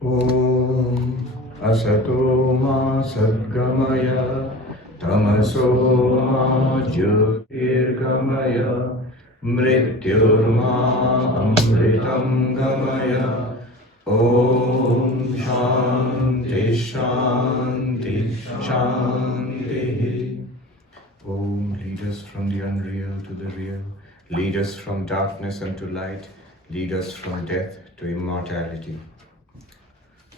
Om Asato Ma Sadgamaya Tamaso Ma Jyotirgamaya Mrityurma Amritam Gamaya. Om Shanti Shanti Shanti. Om, lead us from the unreal to the real, lead us from darkness unto light, lead us from death to immortality.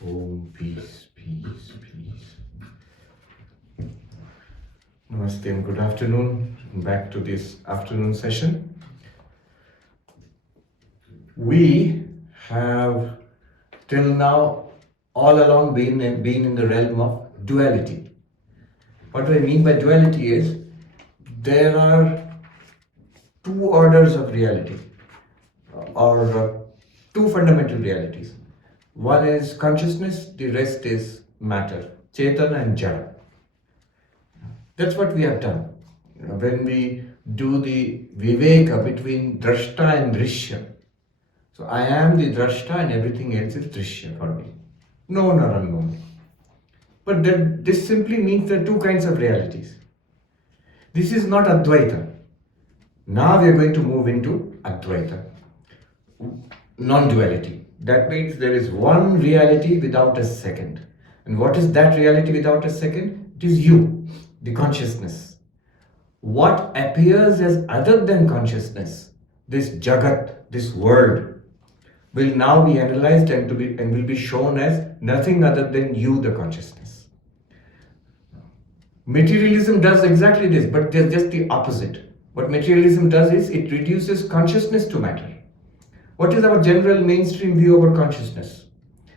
Om, peace, peace, peace. Namaste and good afternoon. Back to this afternoon session. We have till now all along been in the realm of duality. What do I mean by duality is there are two orders of reality or two fundamental realities. One is consciousness, the rest is matter, Chetana and Jada. That's what we have done. When we do the Viveka between Drashta and Drishya. So I am the Drashta and everything else is Drishya for me. Known or unknown. But this simply means there are two kinds of realities. This is not Advaita. Now we are going to move into Advaita. Non-duality. That means there is one reality without a second. And what is that reality without a second? It is you, the consciousness. What appears as other than consciousness, this Jagat, this world, will now be analyzed and will be shown as nothing other than you, the consciousness. Materialism does exactly this, but there's just the opposite. What materialism does is it reduces consciousness to matter. What is our general mainstream view of our consciousness?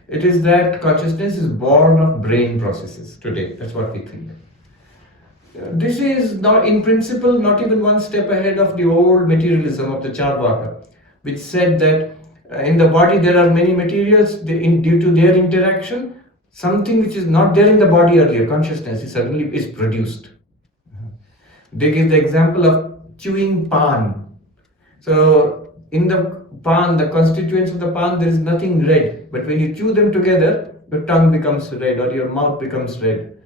It is that consciousness is born of brain processes today. That's what we think. This is not, in principle, not even one step ahead of the old materialism of the Charvaka, which said that in the body there are many materials, due to their interaction, something which is not there in the body earlier, consciousness, suddenly is produced. They give the example of chewing pan. So in the pan, the constituents of the pan, there is nothing red, but when you chew them together, your tongue becomes red or your mouth becomes red.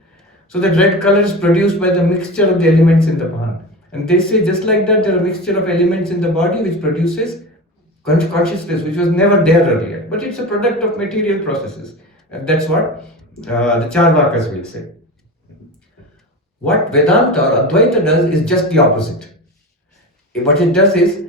So that red color is produced by the mixture of the elements in the pan. And they say just like that, there are a mixture of elements in the body which produces consciousness, which was never there earlier. But it's a product of material processes. And that's what the Charvakas will say. What Vedanta or Advaita does is just the opposite. What it does is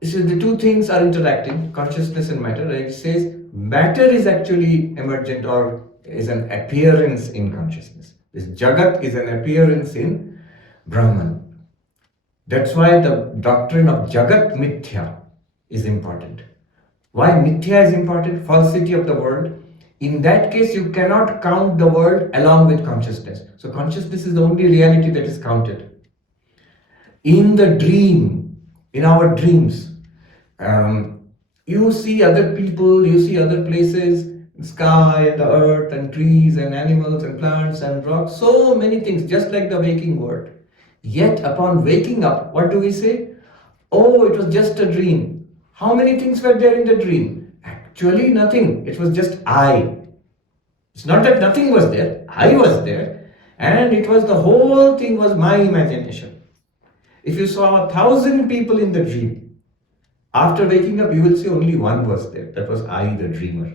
the two things are interacting, consciousness and matter, and it says matter is actually emergent or is an appearance in consciousness. This Jagat is an appearance in Brahman. That's why the doctrine of Jagat Mithya is important. Why Mithya is important? Falsity of the world. In that case, you cannot count the world along with consciousness. So consciousness is the only reality that is counted. In the dream, in our dreams, you see other people, you see other places, sky and the earth and trees and animals and plants and rocks, so many things, just like the waking world. Yet upon waking up, what do we say? Oh, it was just a dream. How many things were there in the dream? Actually nothing. It was just I. It's not that nothing was there. I was there. And it was the whole thing was my imagination. If you saw 1,000 people in the dream, after waking up, you will see only one was there. That was I, the dreamer.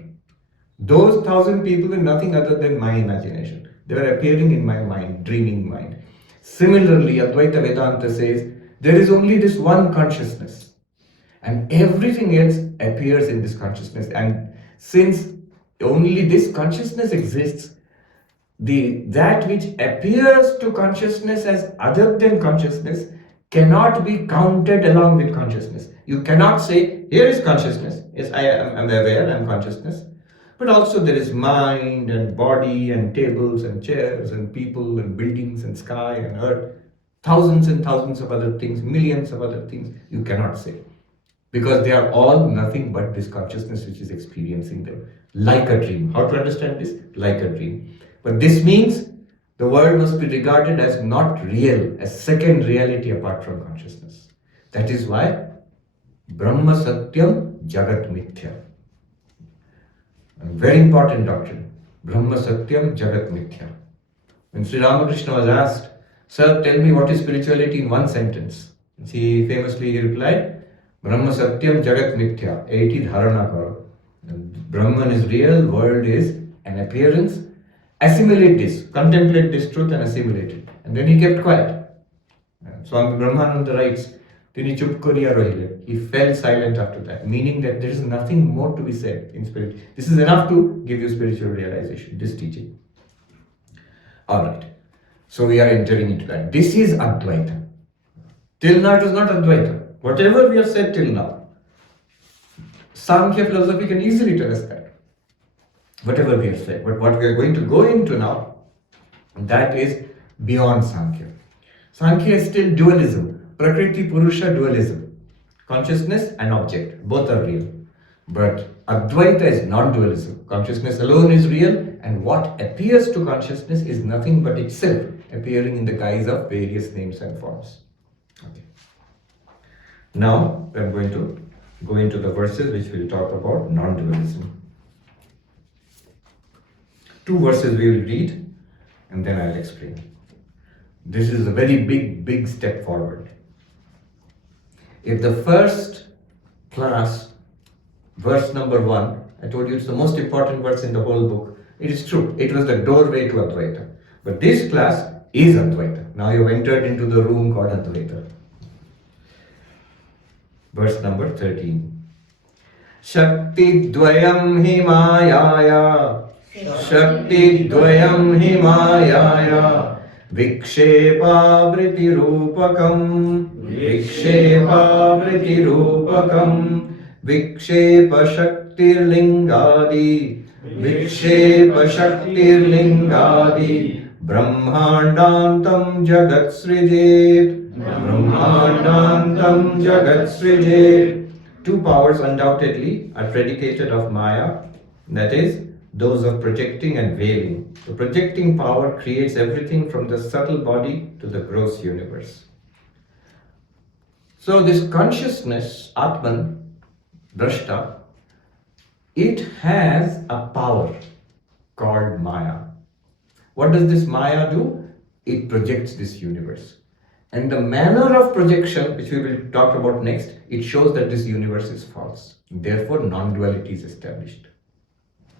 Those 1,000 people were nothing other than my imagination. They were appearing in my mind, dreaming mind. Similarly, Advaita Vedanta says, there is only this one consciousness. And everything else appears in this consciousness. And since only this consciousness exists, that which appears to consciousness as other than consciousness cannot be counted along with consciousness. You cannot say, here is consciousness. Yes, I am aware, I am consciousness. But also there is mind and body and tables and chairs and people and buildings and sky and earth. Thousands and thousands of other things, millions of other things, you cannot say. Because they are all nothing but this consciousness which is experiencing them. Like a dream. How to understand this? Like a dream. But this means the world must be regarded as not real, as second reality apart from consciousness. That is why Brahma Satyam Jagat Mithya. A very important doctrine. Brahma Satyam Jagat Mithya. When Sri Ramakrishna was asked, "Sir, tell me what is spirituality in one sentence." He replied, Brahma Satyam Jagat Mithya, Eti Dharana Karo. Brahman is real, world is an appearance. Assimilate this, contemplate this truth and assimilate it. And then he kept quiet. Swami Brahmananda writes, Tini chup kariya rohile. He fell silent after that, meaning that there is nothing more to be said in spirit. This is enough to give you spiritual realization, this teaching. Alright, so we are entering into that. This is Advaita. Till now it was not Advaita. Whatever we have said till now, Sankhya philosophy can easily tell us that. Whatever we have said. But what we are going to go into now, that is beyond Sankhya. Sankhya is still dualism. Prakriti Purusha dualism. Consciousness and object. Both are real. But Advaita is non-dualism. Consciousness alone is real, and what appears to consciousness is nothing but itself, appearing in the guise of various names and forms. Okay. Now, I'm going to go into the verses which will talk about non-dualism. 2 verses we will read, and then I'll explain. This is a very big step forward. If the first class, verse number 1, I told you it's the most important verse in the whole book. It is true. It was the doorway to Advaita. But this class is Advaita. Now you've entered into the room called Advaita. Verse number 13. Shakti dvayam hi mayaya. Shakti dvayam hi mayaya. Vikshepa vriti rupakam. Vikshepa vriti rupakam. Vikshepa shaktir lingadi. Vikshepa shaktir lingadi. Brahmandantam jagat srijet. Brahmandantam jagat srijet. 2 powers undoubtedly are predicated of Maya, that is, those of projecting and veiling. The projecting power creates everything from the subtle body to the gross universe. So this consciousness, Atman, Drashta, it has a power called Maya. What does this Maya do? It projects this universe. And the manner of projection, which we will talk about next, it shows that this universe is false. Therefore, non-duality is established.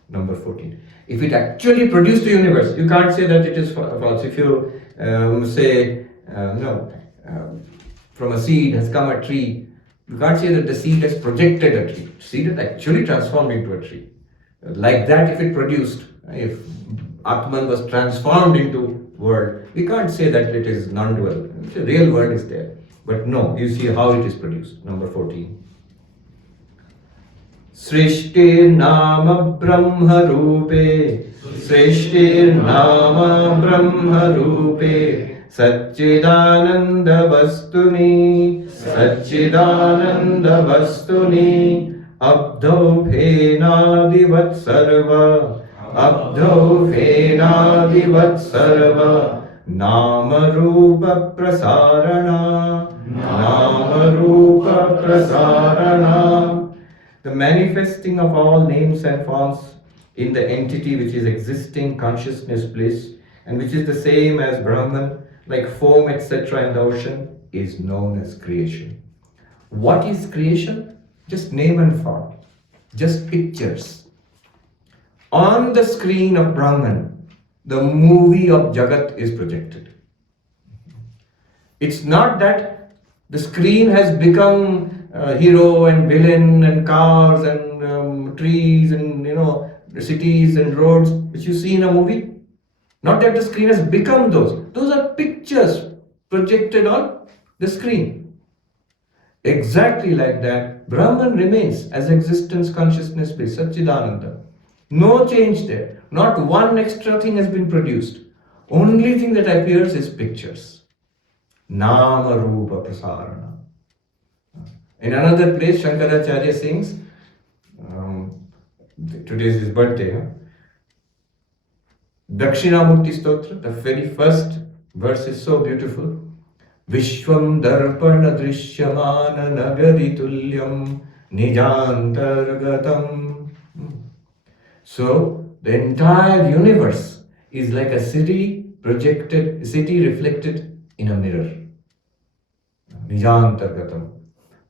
Number 14. If it actually produced the universe, you can't say that it is false. If you from a seed has come a tree, you can't say that the seed has projected a tree. Seed has actually transformed into a tree. Like that, if it produced, if Atman was transformed into world, we can't say that it is non-dual. The real world is there. But no, you see how it is produced. Number 14. Srishtir Nama Brahma Rupe. Srishtir Nama Brahma Rupe. Satchidananda Vastuni. Satchidananda Vastuni. Abdho Bhenadivat Sarva. Abdho Bhenadivat Sarva. Nama Rupa Prasarana. Nama Rupa Prasarana. The manifesting of all names and forms in the entity which is existing consciousness bliss, and which is the same as Brahman, like foam, etc. in the ocean, is known as creation. What is creation? Just name and form, just pictures. On the screen of Brahman, the movie of Jagat is projected. It's not that the screen has become hero and villain and cars and trees and cities and roads which you see in a movie. Not that the screen has become those. Those are pictures projected on the screen. Exactly like that, Brahman remains as existence, consciousness, bliss, Satchidananda. No change there. Not one extra thing has been produced. Only thing that appears is pictures. Nama Rupa Prasarana. In another place, Shankaracharya sings, today is his birthday, Dakshinamurti Stotra, the very first verse is so beautiful. Vishwam Darpana Drishyamana Nagari Tulyam Nijantargatam. So the entire universe is like a city reflected in a mirror. Nijantargatam.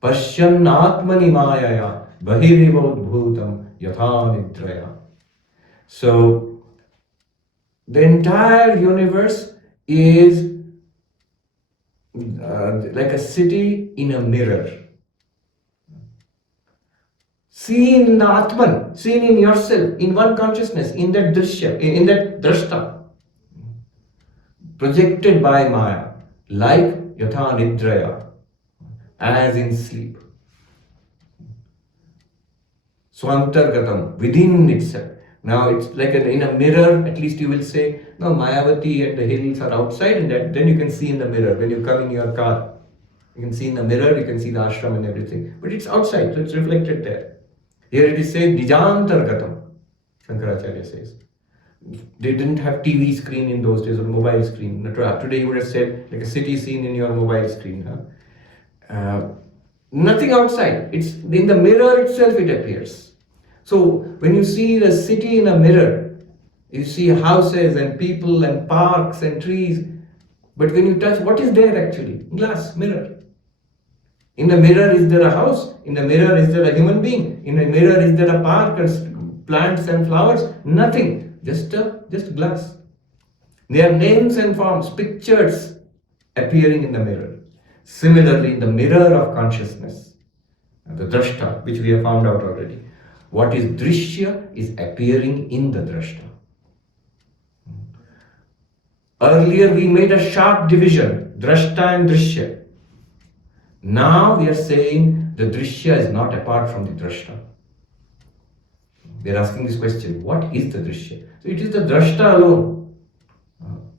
Pashyan atmani mayaya bahirivodbhutam yatha nidraya. So the entire universe is like a city in a mirror. Seen in the Atman, seen in yourself, in one consciousness, in that drishya, in that drashta, projected by Maya, like yatha nidraya, as in sleep. Swantargatam, within itself. Now it's like in a mirror, at least you will say, no, Mayavati and the hills are outside, and that then you can see in the mirror when you come in your car. You can see in the mirror, you can see the ashram and everything. But it's outside, so it's reflected there. Here it is said, Nijantargatam, Shankaracharya says. They didn't have TV screen in those days or mobile screen. Today you would have said like a city scene in your mobile screen. Nothing outside. It's in the mirror itself it appears. So when you see the city in a mirror, you see houses and people and parks and trees. But when you touch, what is there actually? Glass, mirror. In the mirror, is there a house? In the mirror, is there a human being? In the mirror, is there a park and plants and flowers? Nothing. Just glass. There are names and forms, pictures appearing in the mirror. Similarly, in the mirror of consciousness, the drashta, which we have found out already, what is drishya is appearing in the drashta. Earlier, we made a sharp division, drashta and drishya. Now we are saying the drishya is not apart from the drashta. We are asking this question, what is the drishya? So it is the drashta alone.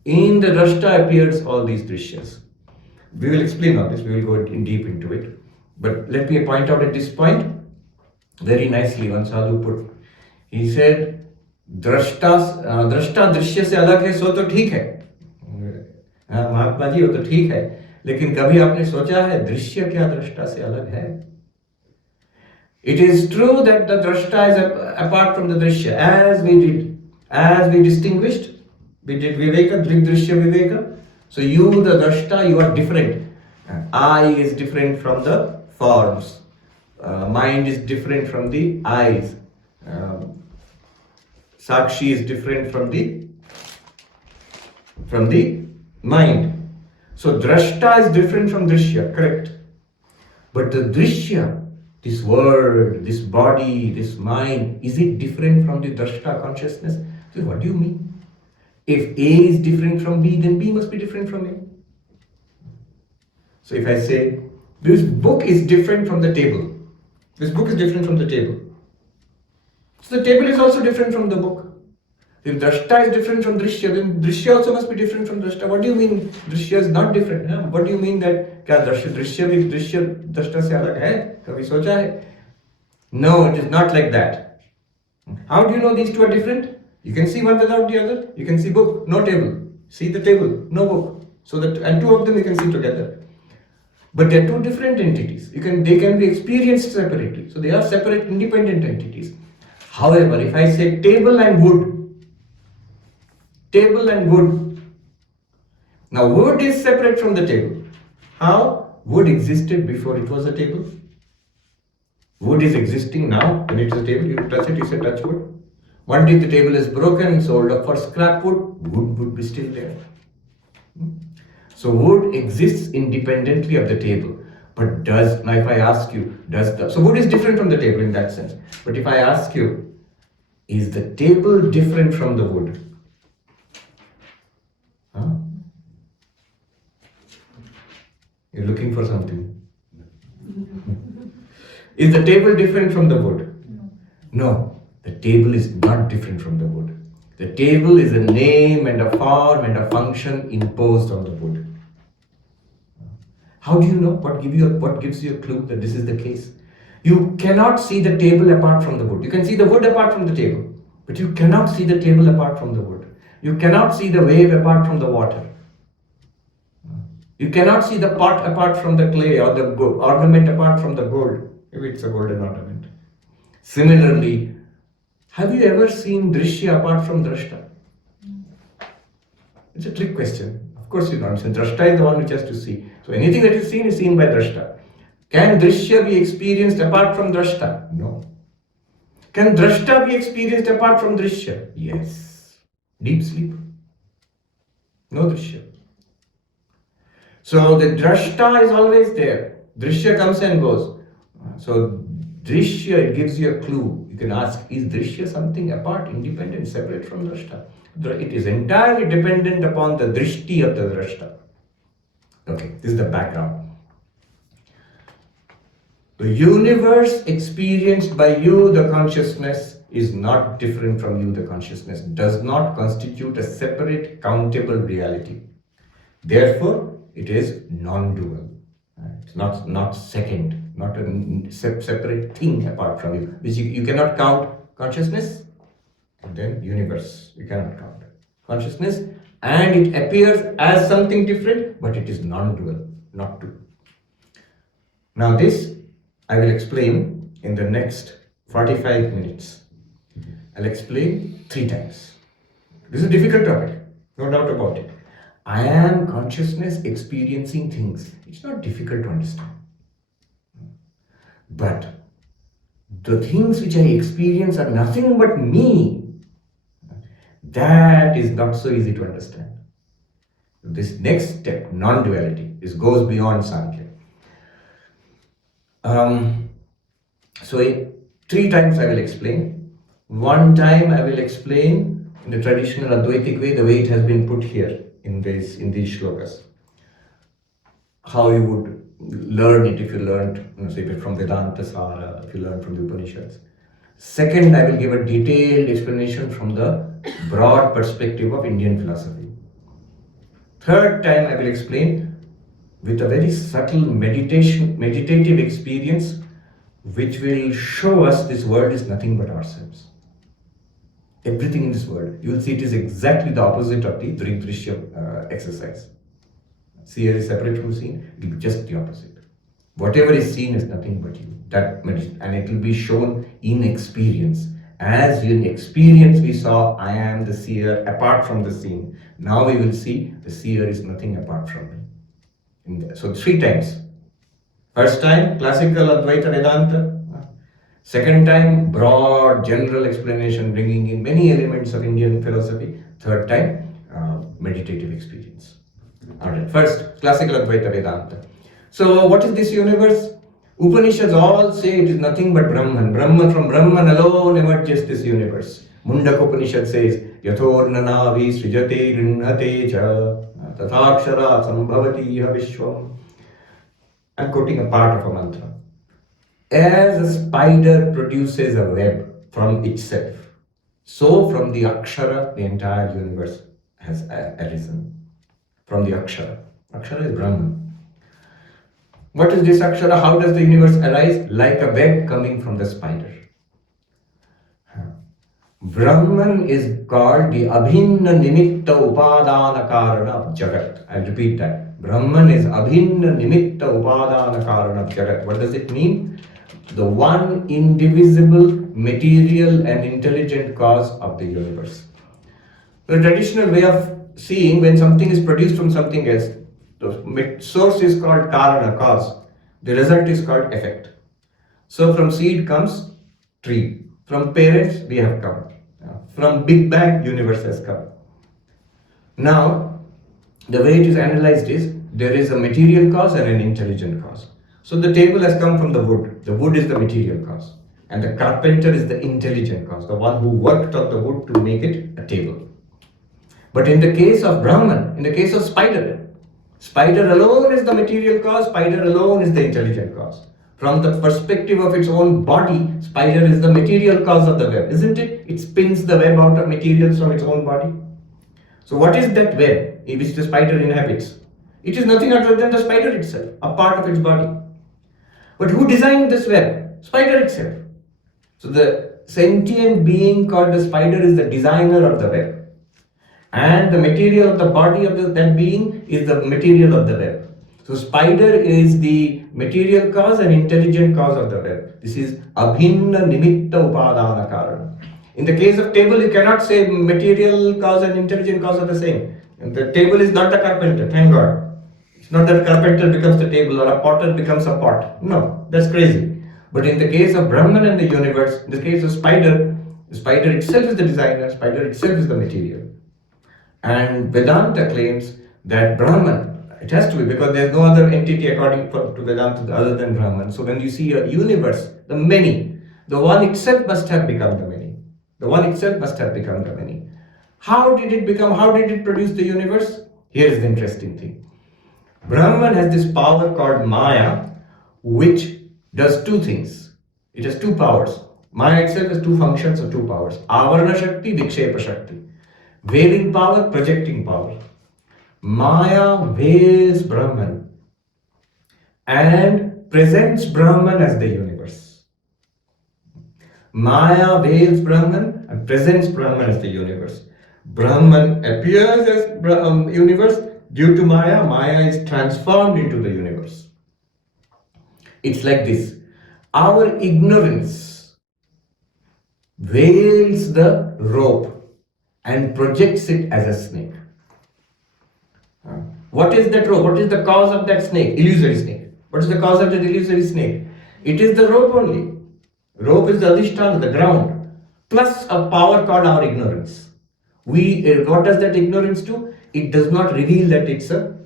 In the drashta appears all these drishyas. We will explain all this, we will go in deep into it. But let me point out at this point, very nicely, one sadhu put, he said, drashta drishya se alag hai, so to theek hai. Mahatma ji वो तो ठीक है, लेकिन कभी आपने सोचा है दृश्य क्या दृष्टा से अलग है? It is true that the drashta is apart from the drishya, as we distinguished, we did Viveka, Drig Drishya Viveka. So you, the drashta, you are different. I is different from the forms. Mind is different from the eyes. Sakshi is different from the mind. So drashta is different from drishya, correct? But the drishya, this world, this body, this mind, is it different from the drashta consciousness? So what do you mean? If A is different from B, then B must be different from A. So if I say, this book is different from the table. This book is different from the table. So the table is also different from the book. If drashta is different from drishya, then drishya also must be different from drashta. What do you mean drishya is not different? Huh? What do you mean that क्या drishya भी drishya drashta से अलग है? कभी सोचा है? No, it is not like that. How do you know these two are different? You can see one without the other. You can see book, no table. See the table, no book. So that, and two of them you can see together. But they are two different entities. They can be experienced separately. So they are separate, independent entities. However, if I say table and wood, now wood is separate from the table. How? Wood existed before it was a table. Wood is existing now when it is a table. You touch it, you say touch wood. One day the table is broken, sold up for scrap wood, wood would be still there. So wood exists independently of the table. But now if I ask you, so wood is different from the table in that sense. But if I ask you, is the table different from the wood? Huh? You're looking for something. Is the table different from the wood? No, the table is not different from the wood. The table is a name and a form and a function imposed on the wood. How do you know? What gives you a clue that this is the case? You cannot see the table apart from the wood. You can see the wood apart from the table, but you cannot see the table apart from the wood. You cannot see the wave apart from the water. You cannot see the pot apart from the clay or the ornament apart from the gold, if it's a golden ornament. Similarly, Have you ever seen Drishya apart from Drashta? It's a trick question. Of course you don't. So Drashta is the one which has to see. So anything that is seen by Drashta. Can Drishya be experienced apart from Drashta? No. Can Drashta be experienced apart from Drishya? Yes. Deep sleep. No Drishya. So the Drashta is always there. Drishya comes and goes. So Drishya, it gives you a clue. You can ask, is Drishya something apart, independent, separate from Drashta? It is entirely dependent upon the Drishti of the Drashta. Okay, this is the background. The universe experienced by you, the consciousness, is not different from you, the consciousness, does not constitute a separate, countable reality. Therefore, it is non-dual. It's not second, not a separate thing apart from you, which you cannot count consciousness, and then universe, you cannot count consciousness, and it appears as something different, but it is non-dual, not two. Now this I will explain in the next 45 minutes. I'll explain 3 times. This is a difficult topic, no doubt about it. I am consciousness experiencing things. It's not difficult to understand. But the things which I experience are nothing but me. That is not so easy to understand. This next step, non-duality, this goes beyond Sankhya. So 3 times I will explain. 1 time I will explain in the traditional Advaitic way, the way it has been put here in these shlokas. How you would learn it if you learned, say from Vedanta Sara, if you learn from the Upanishads. Second, I will give a detailed explanation from the broad perspective of Indian philosophy. Third time, I will explain with a very subtle meditative experience, which will show us this world is nothing but ourselves. Everything in this world, you will see it is exactly the opposite of the Drig Drishya exercise. Seer is separate from seen, it will be just the opposite. Whatever is seen is nothing but you. And it will be shown in experience. As in experience we saw, I am the seer apart from the seen. Now we will see the seer is nothing apart from me. So 3 times. First time, classical Advaita Vedanta. Second time, broad general explanation bringing in many elements of Indian philosophy. Third time, meditative experience. Alright, first, classical Advaita Vedanta. So what is this universe? Upanishads all say it is nothing but Brahman. From Brahman alone emerges this universe. Mundaka Upanishad says, Yathornanavi srijate grinhate cha tathakshara sambhavati vishwam. I'm quoting a part of a mantra. As a spider produces a web from itself, so from the akshara, the entire universe has arisen. From the akshara. Akshara is Brahman. What is this akshara? How does the universe arise? Like a web coming from the spider. Brahman is called the abhinna nimitta upadana karana of jagat. I'll repeat that. Brahman is abhinna nimitta upadana karana of jagat. What does it mean? The one indivisible, material and intelligent cause of the universe. The traditional way of seeing, when something is produced from something else, the source is called karana, cause. The result is called effect. So from seed comes tree. From parents we have come. From Big Bang, universe has come. Now, the way it is analyzed is, there is a material cause and an intelligent cause. So the table has come from the wood. The wood is the material cause. And the carpenter is the intelligent cause, the one who worked on the wood to make it a table. But in the case of Brahman, in the case of spider alone is the material cause, spider alone is the intelligent cause. From the perspective of its own body, spider is the material cause of the web, isn't it? It spins the web out of materials from its own body. So what is that web in which the spider inhabits? It is nothing other than the spider itself, a part of its body. But who designed this web? Spider itself. So the sentient being called the spider is the designer of the web. And the material of the body of that being is the material of the web. So spider is the material cause and intelligent cause of the web. This is abhinna nimitta upadana karana. In the case of table, you cannot say material cause and intelligent cause are the same. And the table is not the carpenter, thank God. It's not that carpenter becomes the table or a potter becomes a pot. No, that's crazy. But in the case of Brahman and the universe, in the case of spider, the spider itself is the designer, spider itself is the material. And Vedanta claims that Brahman, it has to be because there is no other entity according to Vedanta other than Brahman. So when you see a universe, the many, the one itself must have become the many. The one itself must have become the many. How did it become, how did it produce the universe? Here is the interesting thing. Brahman has this power called Maya, which does two things. It has two powers. Maya itself has two functions or two powers. Avarana Shakti, Vikshepa Shakti. Veiling power, projecting power. Maya veils Brahman and presents Brahman as the universe. Maya veils Brahman and presents Brahman as the universe. Brahman appears as universe. Due to Maya, Maya is transformed into the universe. It's like this. Our ignorance veils the rope and projects it as a snake. What is that rope? What is the cause of that snake? Illusory snake. What is the cause of that illusory snake? It is the rope only. Rope is the adhisthana, the ground, plus a power called our ignorance. What does that ignorance do? It does not reveal that it's a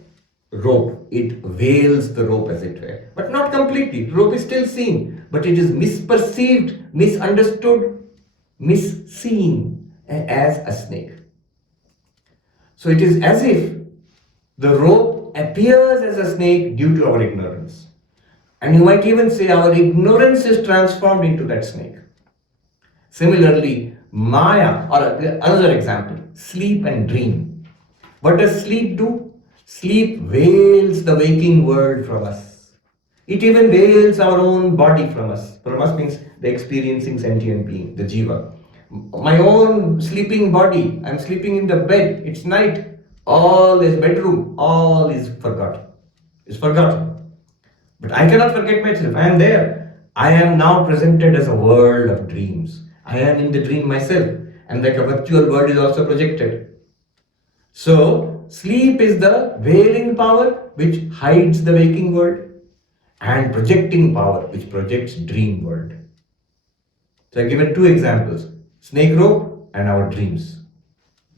rope. It veils the rope as it were. But not completely. Rope is still seen, but it is misperceived, misunderstood, misseen as a snake. So it is as if the rope appears as a snake due to our ignorance. And you might even say our ignorance is transformed into that snake. Similarly, Maya, or another example, sleep and dream. What does sleep do? Sleep veils the waking world from us. It even veils our own body from us. From us means the experiencing sentient being, the jiva. My own sleeping body, I'm sleeping in the bed, it's night, all is bedroom, all is forgotten. It's forgotten. But I cannot forget myself, I am there. I am now presented as a world of dreams. I am in the dream myself, and like a virtual world is also projected. So, sleep is the veiling power which hides the waking world, and projecting power which projects dream world. So I have given two examples, snake rope and our dreams.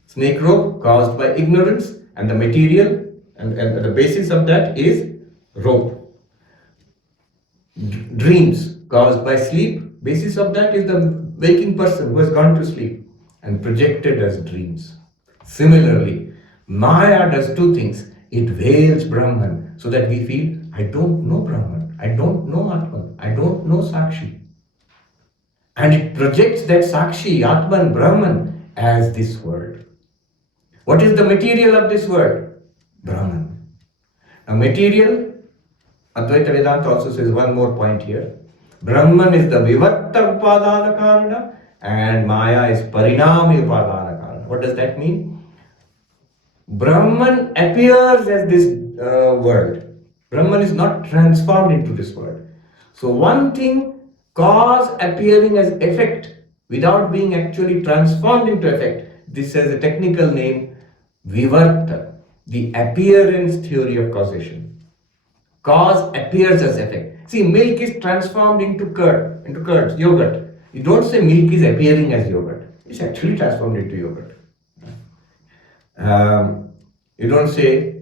Snake rope caused by ignorance, and the material and the basis of that is rope. Dreams caused by sleep, basis of that is the waking person who has gone to sleep and projected as dreams. Similarly, Maya does two things. It veils Brahman so that we feel, I don't know Brahman, I don't know Atman, I don't know Sakshi. And it projects that Sakshi, Atman, Brahman as this world. What is the material of this world? Brahman. Now material, Advaita Vedanta also says one more point here. Brahman is the Vivatta Upadana Karana and Maya is Parinami Upadana Karana. What does that mean? Brahman appears as this world. Brahman is not transformed into this world. So one thing, cause appearing as effect without being actually transformed into effect. This has a technical name, Vivarta, the appearance theory of causation. Cause appears as effect. See, milk is transformed into curds, yogurt. You don't say milk is appearing as yogurt. It's actually transformed into yogurt. You don't say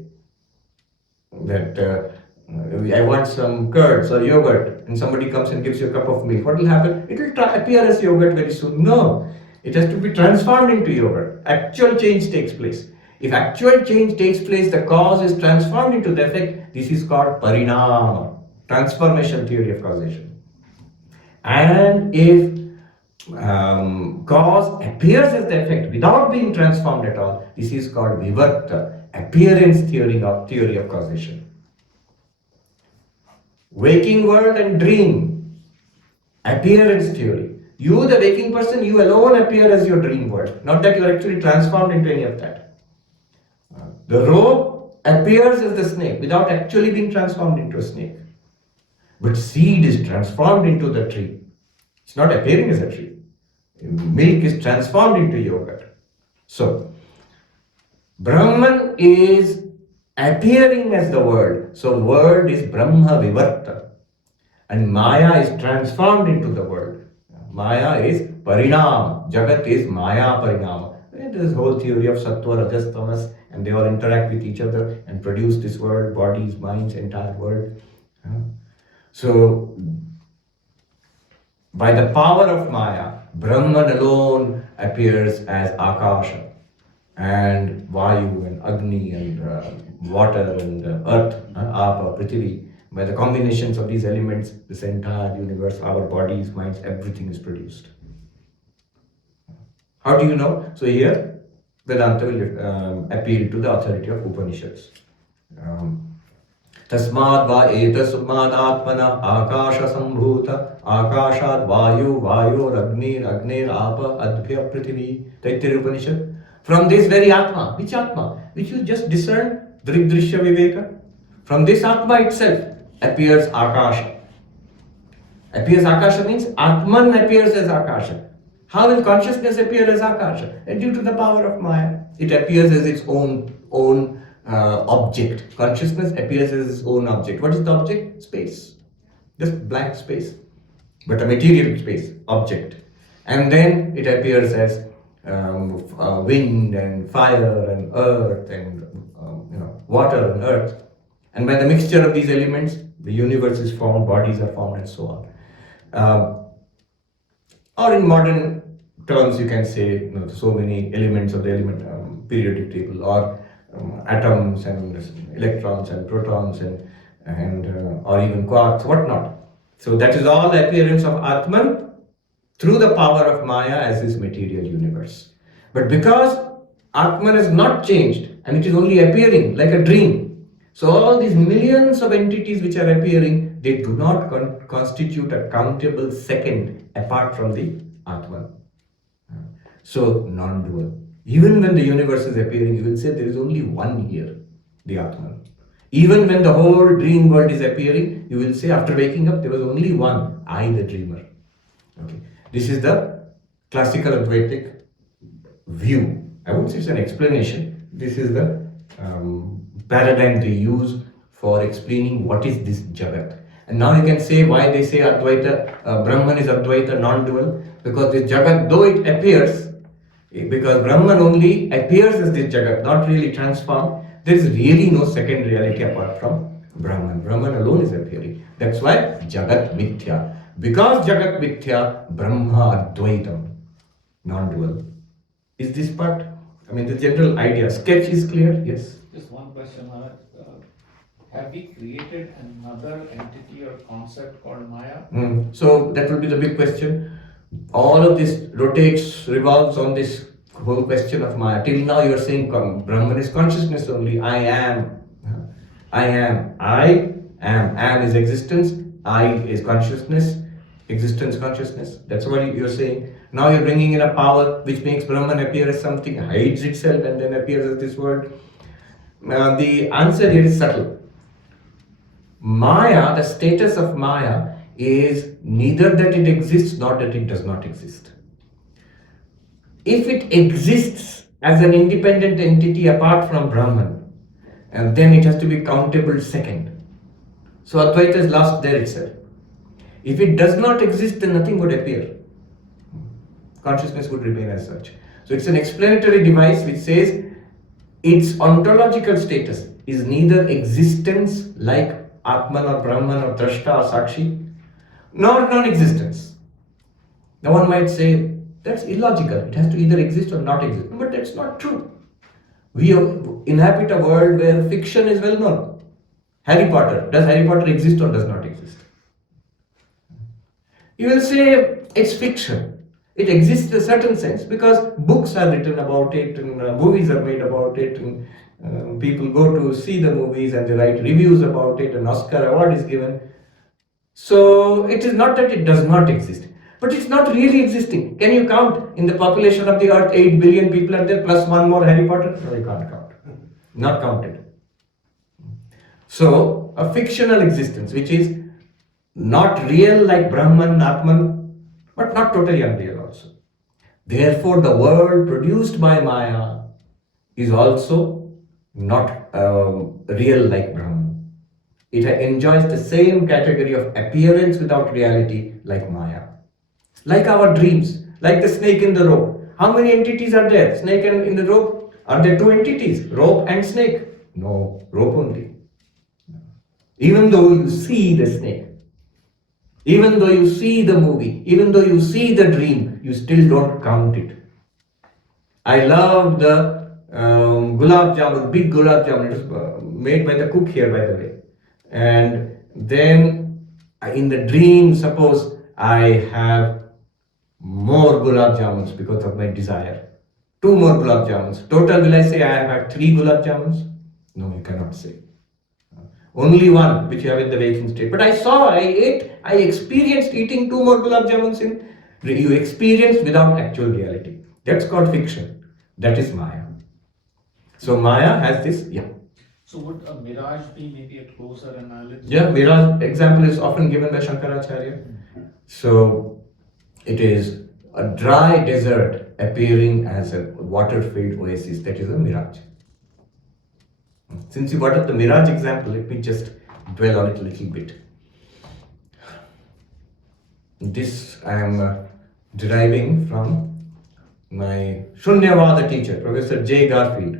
that I want some curds or yogurt and somebody comes and gives you a cup of milk. What will happen? It will appear as yogurt very soon. No, it has to be transformed into yogurt. Actual change takes place. If actual change takes place, the cause is transformed into the effect. This is called parinama, transformation theory of causation. And if cause appears as the effect without being transformed at all, this is called vivarta, appearance theory of causation. Waking world and dream, appearance theory. You, the waking person, you alone appear as your dream world, not that you are actually transformed into any of that. The rope appears as the snake without actually being transformed into a snake. But seed is transformed into the tree. It's not appearing as a tree. Milk is transformed into yogurt. So, Brahman is appearing as the world. So, world is Brahma Vivarta. And Maya is transformed into the world. Maya is Parinama. Jagat is Maya Parinama. There is whole theory of Sattva, Rajas, Tamas, and they all interact with each other and produce this world, bodies, minds, entire world. So, by the power of Maya, Brahman alone appears as Akasha, and Vayu and Agni and water and earth, Apa, Prithvi. By the combinations of these elements, this entire universe, our bodies, minds, everything is produced. How do you know? So here, Vedanta will appeal to the authority of Upanishads. Tasmad va etasmad atmana akasha sambhuta akashad vayu agnir apa adbhya prithvi. Taittiriya Upanishad. From this very Atma, which Atma? Which you just discerned, Drig Drishya Viveka. From this Atma itself appears Akasha. Appears Akasha means Atman appears as Akasha. How will consciousness appear as Akasha? And due to the power of Maya, it appears as its own object. Consciousness appears as its own object. What is the object? Space. Just blank space. But a material space, object. And then it appears as wind and fire and earth and water and earth. And by the mixture of these elements, the universe is formed, bodies are formed, and so on. Or in modern terms, you can say so many elements of the periodic table, or atoms and electrons and protons and or even quarks, whatnot. So that is all the appearance of Atman through the power of Maya as this material universe. But because Atman has not changed and it is only appearing like a dream, so all these millions of entities which are appearing, they do not constitute a countable second apart from the Atman. So non-dual. Even when the universe is appearing, you will say there is only one here, the Atman. Even when the whole dream world is appearing, you will say after waking up there was only one, I the dreamer. Okay. This is the classical Advaitic view. I won't say it's an explanation. This is the paradigm they use for explaining what is this Jagat. And now you can say why they say Advaita, Brahman is Advaita, non-dual, because this Jagat, though it appears, because Brahman only appears as this Jagat, not really transformed, there is really no second reality apart from Brahman. Brahman alone is appearing. That's why Jagat Mithya. Because Jagat Mithya, Brahma Advaitam, non-dual. Is this part? I mean, the general idea, sketch is clear? Yes. Just one question, Maharaj. Have we created another entity or concept called Maya? So that will be the big question. All of this rotates, revolves on this whole question of Maya. Till now you are saying Brahman is consciousness only. I am. Am is existence. I is consciousness. Existence, consciousness. That's what you are saying. Now you are bringing in a power which makes Brahman appear as something, hides itself and then appears as this world. The answer here is subtle. Maya, the status of Maya is neither that it exists nor that it does not exist. If it exists as an independent entity apart from Brahman, and then it has to be countable second. So Advaita is lost there itself. If it does not exist, then nothing would appear. Consciousness would remain as such. So it's an explanatory device which says its ontological status is neither existence like Atman or Brahman or Drashta or Sakshi, nor non-existence. Now one might say, that's illogical. It has to either exist or not exist. But that's not true. We inhabit a world where fiction is well known. Harry Potter. Does Harry Potter exist or does not exist? You will say it's fiction. It exists in a certain sense because books are written about it and movies are made about it and people go to see the movies and they write reviews about it, an Oscar award is given. So it is not that it does not exist, but it's not really existing. Can you count in the population of the earth 8 billion people are there plus one more Harry Potter? No, you can't count. Not counted. So a fictional existence which is not real like Brahman, Atman, but not totally unreal also. Therefore, the world produced by Maya is also not real like Brahman. It enjoys the same category of appearance without reality like Maya. Like our dreams, like the snake in the rope. How many entities are there? Snake and in the rope? Are there two entities? Rope and snake? No, rope only. Even though you see the snake, even though you see the movie, even though you see the dream, you still don't count it. I love the gulab jamun, big gulab jamun. It was made by the cook here, by the way. And then in the dream, suppose I have more gulab jamuns because of my desire. Two more gulab jamuns. Total, will I say I have had three gulab jamuns? No, you cannot say. Only one which you have in the waking state. But I saw, I ate, I experienced eating two more gulab jamuns in. You experienced without actual reality. That's called fiction. That is Maya. So Maya has this, yeah. So would a mirage be maybe a closer analogy? Yeah, mirage example is often given by Shankaracharya. So it is a dry desert appearing as a water-filled oasis. That is a mirage. Since you brought up the mirage example, let me just dwell on it a little bit. This I am deriving from my Shunyavada teacher, Professor J. Garfield.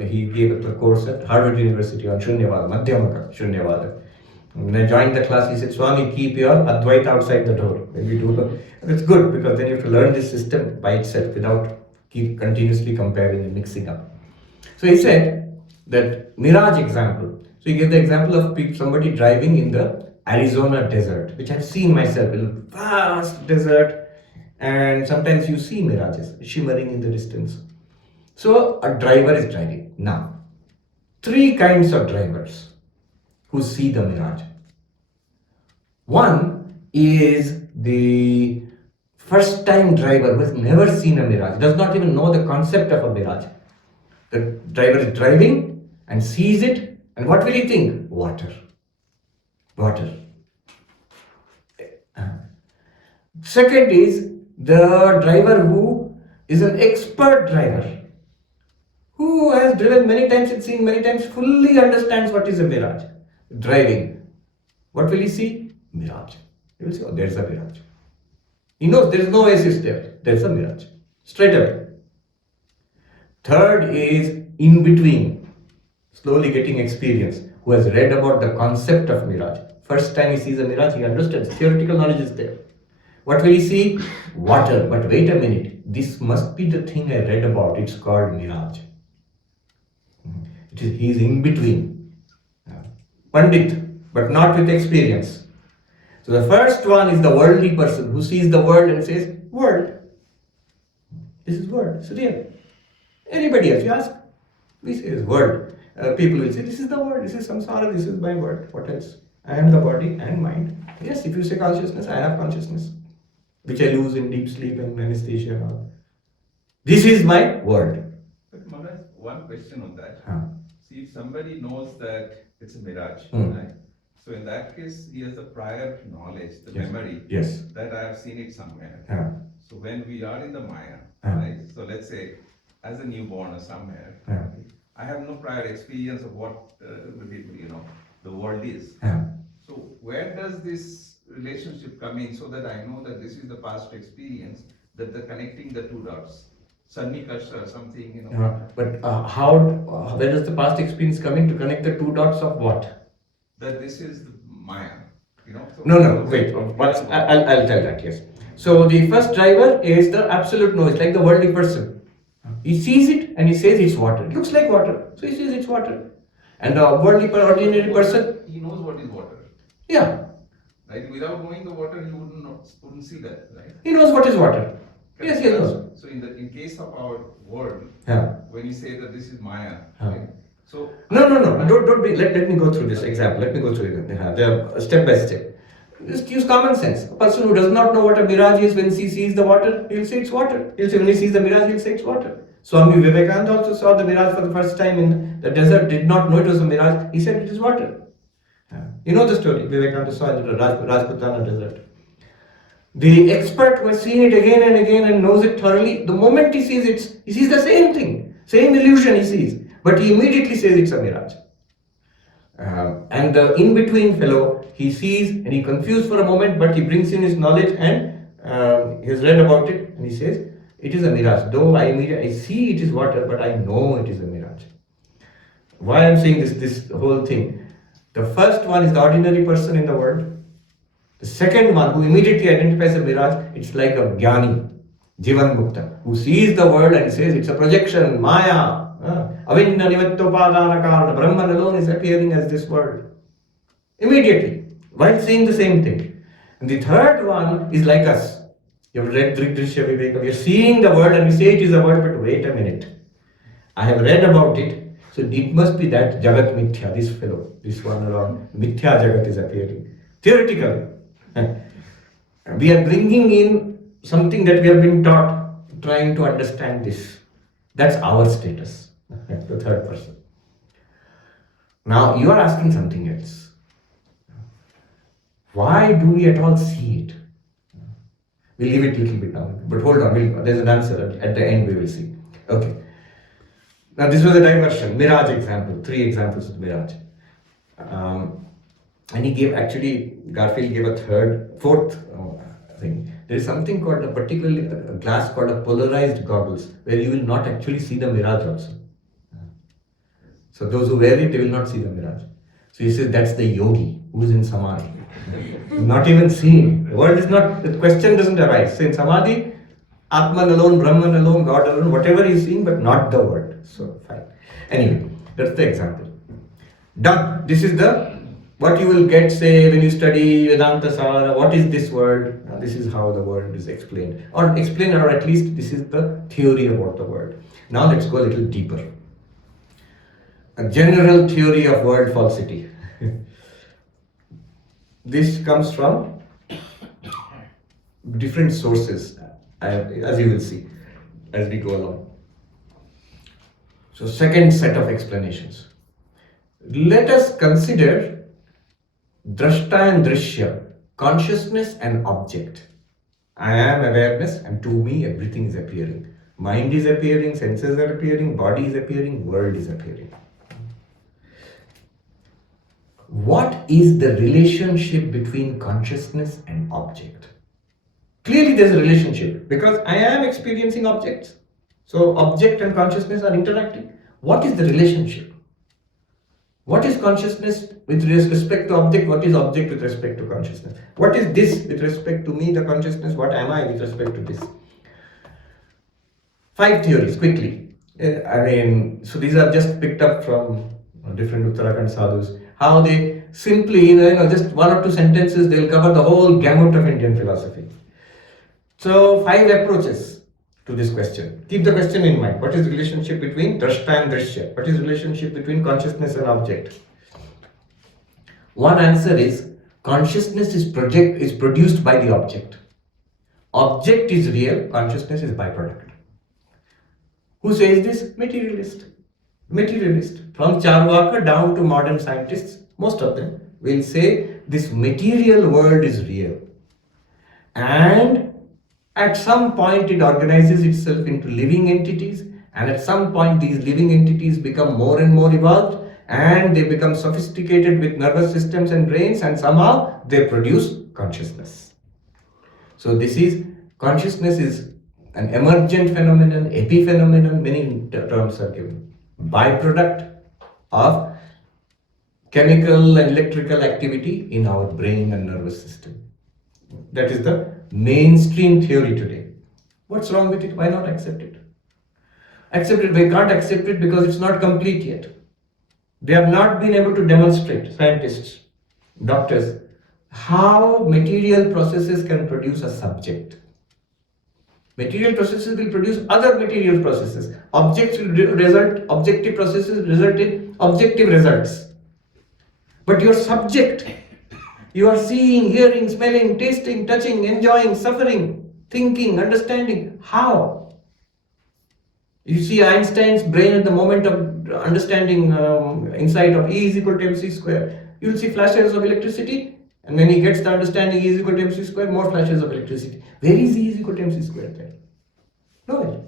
He gave a course at Harvard University on Shunyavada, Madhyamaka Shunyavada. When I joined the class, he said, Swami, keep your Advaita outside the door. When we do it's good because then you have to learn this system by itself without keep continuously comparing and mixing up. So he said that mirage example. So he gave the example of somebody driving in the Arizona desert, which I've seen myself, in a vast desert, and sometimes you see mirages shimmering in the distance. So a driver is driving. Now, three kinds of drivers who see the mirage. One is the first time driver who has never seen a mirage, does not even know the concept of a mirage. The driver is driving and sees it, and what will he think? Water. Water. Second is the driver who is an expert driver, who has driven many times and seen many times, fully understands what is a mirage. Driving. What will he see? Mirage. He will say, oh, there's a mirage. He knows there is no oasis there. There's a mirage. Straight away. Third is in between, slowly getting experience, who has read about the concept of mirage. First time he sees a mirage, he understands. Theoretical knowledge is there. What will he see? Water. But wait a minute. This must be the thing I read about. It's called mirage. He is in between. Pandit, but not with experience. So the first one is the worldly person who sees the world and says, world. This is world. It's real. Anybody else, you ask? We say it's world. People will say, this is the world. This is samsara. This is my world. What else? I am the body and mind. Yes, if you say consciousness, I have consciousness, which I lose in deep sleep and anesthesia and all. This is my world. But Maharaj, one question on that. See, if somebody knows that it's a mirage, right? So in that case, he has the prior knowledge, the memory, that I have seen it somewhere. So when we are in the Maya, right? So let's say, as a newborn or somewhere, I have no prior experience of what the world is. So where does this relationship come in so that I know that this is the past experience, that the connecting the two dots? Sannikasha or something, But where does the past experience come in to connect the two dots of what? That this is the Maya, So No, wait. I'll tell that, yes. So the first driver is the absolute no. It's like the worldly person. He sees it and he says it's water. It looks like water. So he says it's water. And the worldly ordinary person, he knows what is water. Yeah. Right? Without knowing the water, he wouldn't see that, right? He knows what is water. Yes, he knows. So in case of our world, when you say that this is Maya, right? So no. Don't be. Let me go through this example. Let me go through it. Step by step. Just use common sense. A person who does not know what a mirage is, when he sees the water, he'll say it's water. He'll say when he sees the mirage, he'll say it's water. Swami Vivekananda also saw the mirage for the first time in the desert, did not know it was a mirage. He said it is water. You know the story. Vivekananda saw it in the Rajputana desert. The expert who has seen it again and again and knows it thoroughly, the moment he sees it, he sees the same thing, same illusion he sees, but he immediately says it's a mirage. And the in-between fellow, he sees and he confused for a moment, but he brings in his knowledge and he has read about it and he says, it is a mirage. Though I see it is water, but I know it is a mirage. Why I am saying this whole thing? The first one is the ordinary person in the world. The second one, who immediately identifies a mirage, it's like a jnani, Jivan Mukta, who sees the world and says it's a projection, Maya. Avinna nivattopadana karana, Brahman alone is appearing as this world. Immediately, while saying the same thing. And the third one is like us. You have read Drig Drishya Viveka. We are seeing the world and we say it is a world, but wait a minute. I have read about it, so it must be that Jagat Mithya, this fellow, this one around, Mithya Jagat is appearing. Theoretically. We are bringing in something that we have been taught, trying to understand this. That's our status, the third person. Now you are asking something else. Why do we at all see it? We'll leave it a little bit now, but hold on, there's an answer at the end we will see. Okay. Now this was a diversion, mirage example, 3 examples of mirage. And he gave, actually, Garfield gave a fourth thing. There is something called a glass called a polarized goggles, where you will not actually see the mirage also. So those who wear it, they will not see the mirage. So he says that's the yogi who is in samadhi. Not even seeing. The world is not, the question doesn't arise. So in samadhi, Atman alone, Brahman alone, God alone, whatever he is seeing, but not the world. So fine. Anyway, that's the example. Done. This is what you will get, say, when you study Vedanta Sara, what is this world? This is how the world is explained. Or at least this is the theory about the world. Now let's go a little deeper. A general theory of world falsity. This comes from different sources, as you will see, as we go along. So second set of explanations. Let us consider Drashta and Drishya, consciousness and object. I am awareness, and to me everything is appearing. Mind is appearing, senses are appearing, body is appearing, world is appearing. What is the relationship between consciousness and object? Clearly there's a relationship, because I am experiencing objects. So object and consciousness are interacting. What is the relationship? What is consciousness with respect to object? What is object with respect to consciousness? What is this with respect to me, the consciousness? What am I with respect to this? 5 theories, quickly. So these are just picked up from different Uttarakhand sadhus. How they simply, just 1 or 2 sentences, they'll cover the whole gamut of Indian philosophy. So 5 approaches to this question. Keep the question in mind. What is the relationship between Drashta and Drishya? What is the relationship between consciousness and object? One answer is consciousness is produced by the object. Object is real, consciousness is byproduct. Who says this? Materialist. From Charvaka down to modern scientists, most of them will say this material world is real. And at some point it organizes itself into living entities, and at some point these living entities become more and more evolved, and they become sophisticated with nervous systems and brains, and somehow they produce consciousness. So consciousness is an emergent phenomenon, epiphenomenon, many terms are given. Byproduct of chemical and electrical activity in our brain and nervous system. That is the mainstream theory today. What's wrong with it? Why not accept it? We can't accept it because it's not complete yet. They have not been able to demonstrate, scientists, doctors, how material processes can produce a subject. Material processes will produce other material processes. Objective processes result in objective results. But your subject, you are seeing, hearing, smelling, tasting, touching, enjoying, suffering, thinking, understanding. How? You see Einstein's brain at the moment of understanding insight of E is equal to mc square. You will see flashes of electricity. And when he gets the understanding E is equal to mc square, more flashes of electricity. Where is E is equal to mc square then? Nowhere.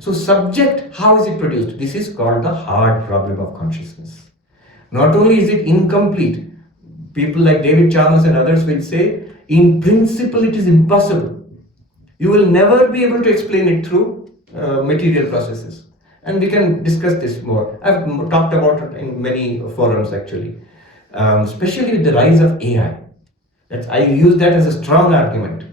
So subject, how is it produced? This is called the hard problem of consciousness. Not only is it incomplete, people like David Chalmers and others will say, in principle it is impossible. You will never be able to explain it through material processes. And we can discuss this more. I've talked about it in many forums actually, especially with the rise of AI. I use that as a strong argument.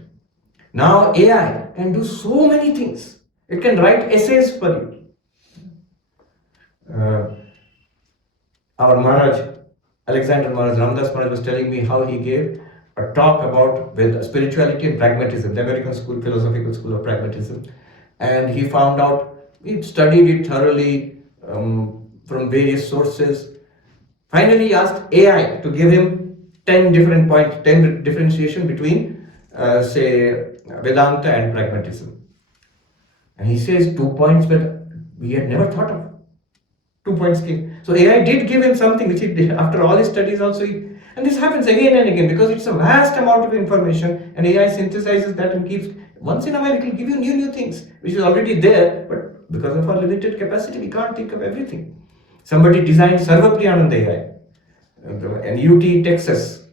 Now AI can do so many things. It can write essays for you. Our Maharaj, Alexander Maharaj, Ramdas Maharaj was telling me how he gave a talk about spirituality and pragmatism, the American school, philosophical school of pragmatism. And he found out, he studied it thoroughly from various sources. Finally, he asked AI to give him 10 different points, 10 differentiation between, say, Vedanta and pragmatism. And he says 2 points that we had never thought of. 2 points came. So AI did give him something which he did after all his studies also. And this happens again and again because it's a vast amount of information and AI synthesizes that and keeps, once in a while it will give you new things which is already there, but because of our limited capacity we can't think of everything. Somebody designed Sarvapriyananda AI, in UT, Texas,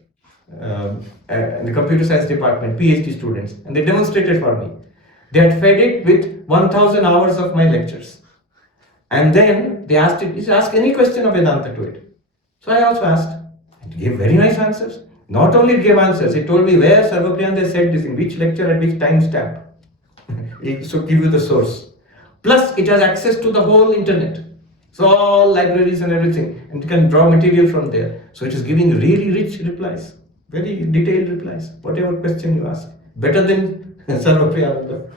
in the computer science department, PhD students, and they demonstrated for me. They had fed it with 1000 hours of my lectures. And then they asked it, ask any question of Vedanta to it. So I also asked. It gave very nice answers. Not only it gave answers, it told me where Sarvapriyananda said this, in which lecture, at which time stamp. So give you the source. Plus it has access to the whole internet. So all libraries and everything. And it can draw material from there. So it is giving really rich replies. Very detailed replies. Whatever question you ask. Better than Sarvapriyananda.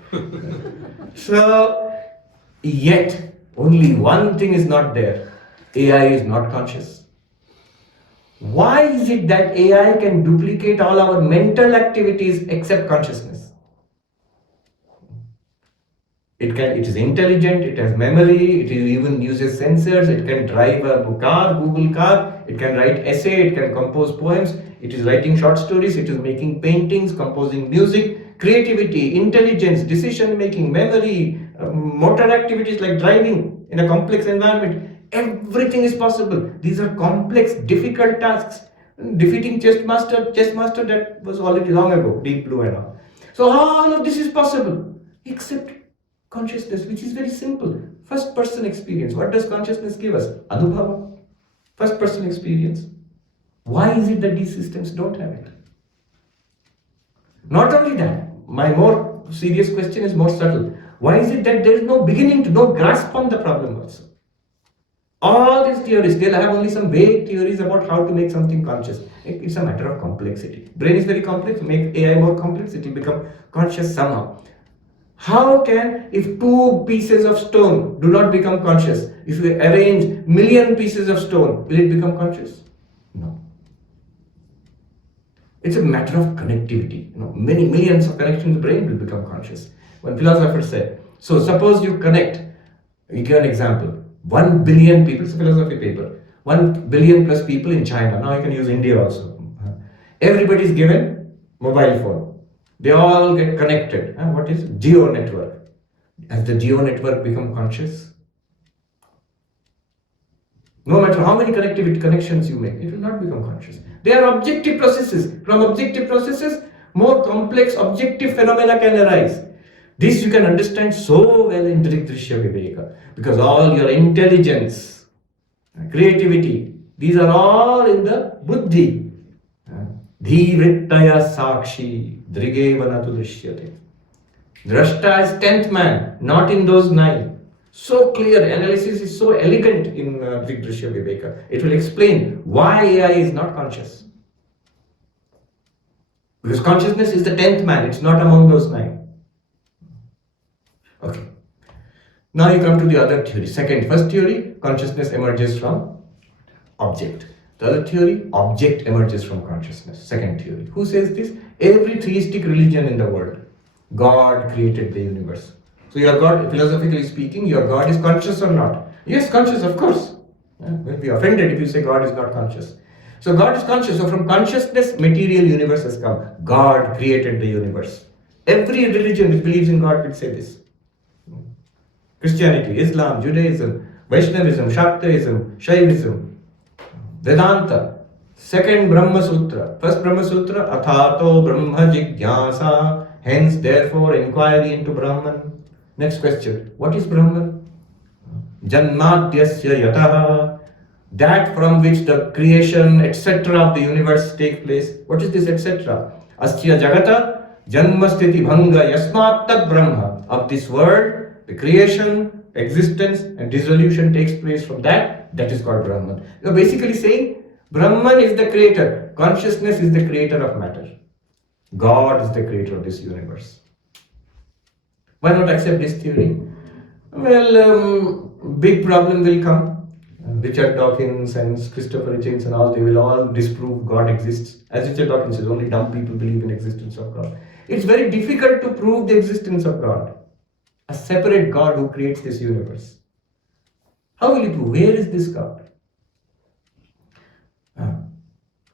So, yet, only one thing is not there. AI is not conscious. Why is it that AI can duplicate all our mental activities except consciousness? It is intelligent, it has memory, it even uses sensors, it can drive a car, Google car, it can write essay, it can compose poems, it is writing short stories, it is making paintings, composing music, creativity, intelligence, decision making, memory, motor activities like driving in a complex environment. Everything is possible. These are complex, difficult tasks. Defeating chess master, that was already long ago, Deep Blue and all. So all of this is possible, except consciousness, which is very simple. First person experience. What does consciousness give us? Anubhava. First person experience. Why is it that these systems don't have it? Not only that, my more serious question is more subtle. Why is it that there is no beginning to, no grasp on the problem also? All these theories, they'll have only some vague theories about how to make something conscious. It's a matter of complexity. Brain is very complex, make AI more complex, it will become conscious somehow. How can, if 2 pieces of stone do not become conscious, if we arrange million pieces of stone, will it become conscious? No. It's a matter of connectivity. Many millions of connections in the brain will become conscious. One philosopher said, so suppose you connect, you give an example, 1 billion people, it's a philosophy paper, 1 billion plus people in China, now you can use India also. Everybody is given mobile phone. They all get connected. What is geo network? Has the geo network become conscious? No matter how many connections you make, it will not become conscious. They are objective processes. From objective processes, more complex objective phenomena can arise. This you can understand so well in Drig Drishya Viveka, because all your intelligence, creativity, these are all in the buddhi. Dhivrittaya sakshi drige vanatu drishyate. Drashta is 10th man, not in those 9. So clear, analysis is so elegant in Drig Drishya Viveka. It will explain why AI is not conscious. Because consciousness is the 10th man, it's not among those 9. Okay. Now you come to the other theory. First theory, consciousness emerges from object. The other theory, object emerges from consciousness. Second theory. Who says this? Every theistic religion in the world. God created the universe. So your God, philosophically speaking, your God is conscious or not? Yes, conscious, of course. We'll be offended if you say God is not conscious. So God is conscious. So from consciousness, material universe has come. God created the universe. Every religion which believes in God will say this. Christianity, Islam, Judaism, Vaishnavism, Shaktaism, Shaivism, Vedanta, second Brahma Sutra, first Brahma Sutra, Athato Brahma Jigyasa, hence therefore inquiry into Brahman. Next question, what is Brahman? Janmadyasya Yataha, that from which the creation, etc. of the universe take place. What is this etc.? Asya Jagata, Janmasthiti Bhanga Yasmat Tat Brahma. Of this world, the creation, existence and dissolution takes place from that. That is called Brahman. You are basically saying Brahman is the creator. Consciousness is the creator of matter. God is the creator of this universe. Why not accept this theory? Well, big problem will come. Richard Dawkins and Christopher Hitchens and all, they will all disprove God exists. As Richard Dawkins says, only dumb people believe in existence of God. It's very difficult to prove the existence of God. A separate God who creates this universe. How will you prove? Where is this God?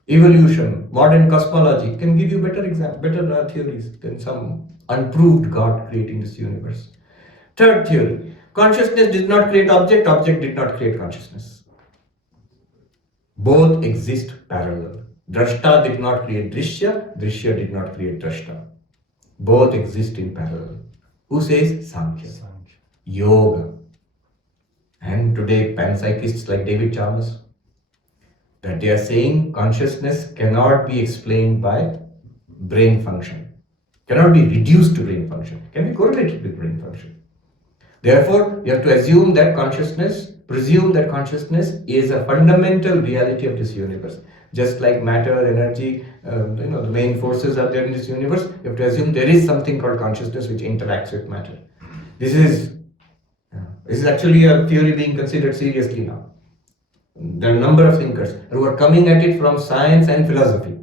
Evolution, modern cosmology can give you better theories than some unproved God creating this universe. Third theory, consciousness did not create object, object did not create consciousness. Both exist parallel. Drashta did not create Drishya, Drishya did not create Drashta. Both exist in parallel. Who says? Sankhya. Yoga. And today panpsychists like David Chalmers, that they are saying consciousness cannot be explained by brain function, cannot be reduced to brain function, can be correlated with brain function. Therefore, you have to presume that consciousness is a fundamental reality of this universe. Just like matter, energy, the main forces are there in this universe, you have to assume there is something called consciousness which interacts with matter. This is actually a theory being considered seriously now. There are a number of thinkers who are coming at it from science and philosophy,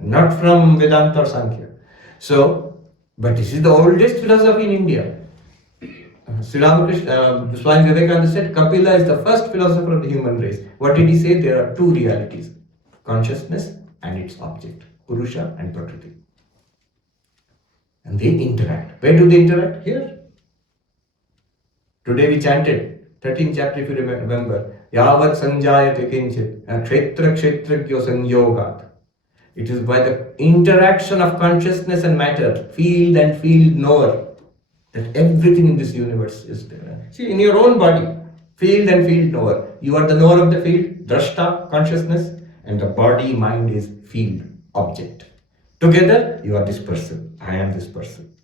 not from Vedanta or Sankhya. So, but this is the oldest philosophy in India. Sri Ramakrishna, Swami Vivekananda said, Kapila is the first philosopher of the human race. What did he say? There are two realities, consciousness and its object, Purusha and Prakriti. And they interact. Where do they interact? Here. Today we chanted, 13th chapter if you remember, Yavat Sanjayate Kinchit, Kshetra Kshetragyo Sanyogat. It is by the interaction of consciousness and matter, field and field knower, that everything in this universe is there. See, in your own body, field and field knower. You are the knower of the field, drashta, consciousness, and the body, mind is field, object. Together, you are this person. I am this person.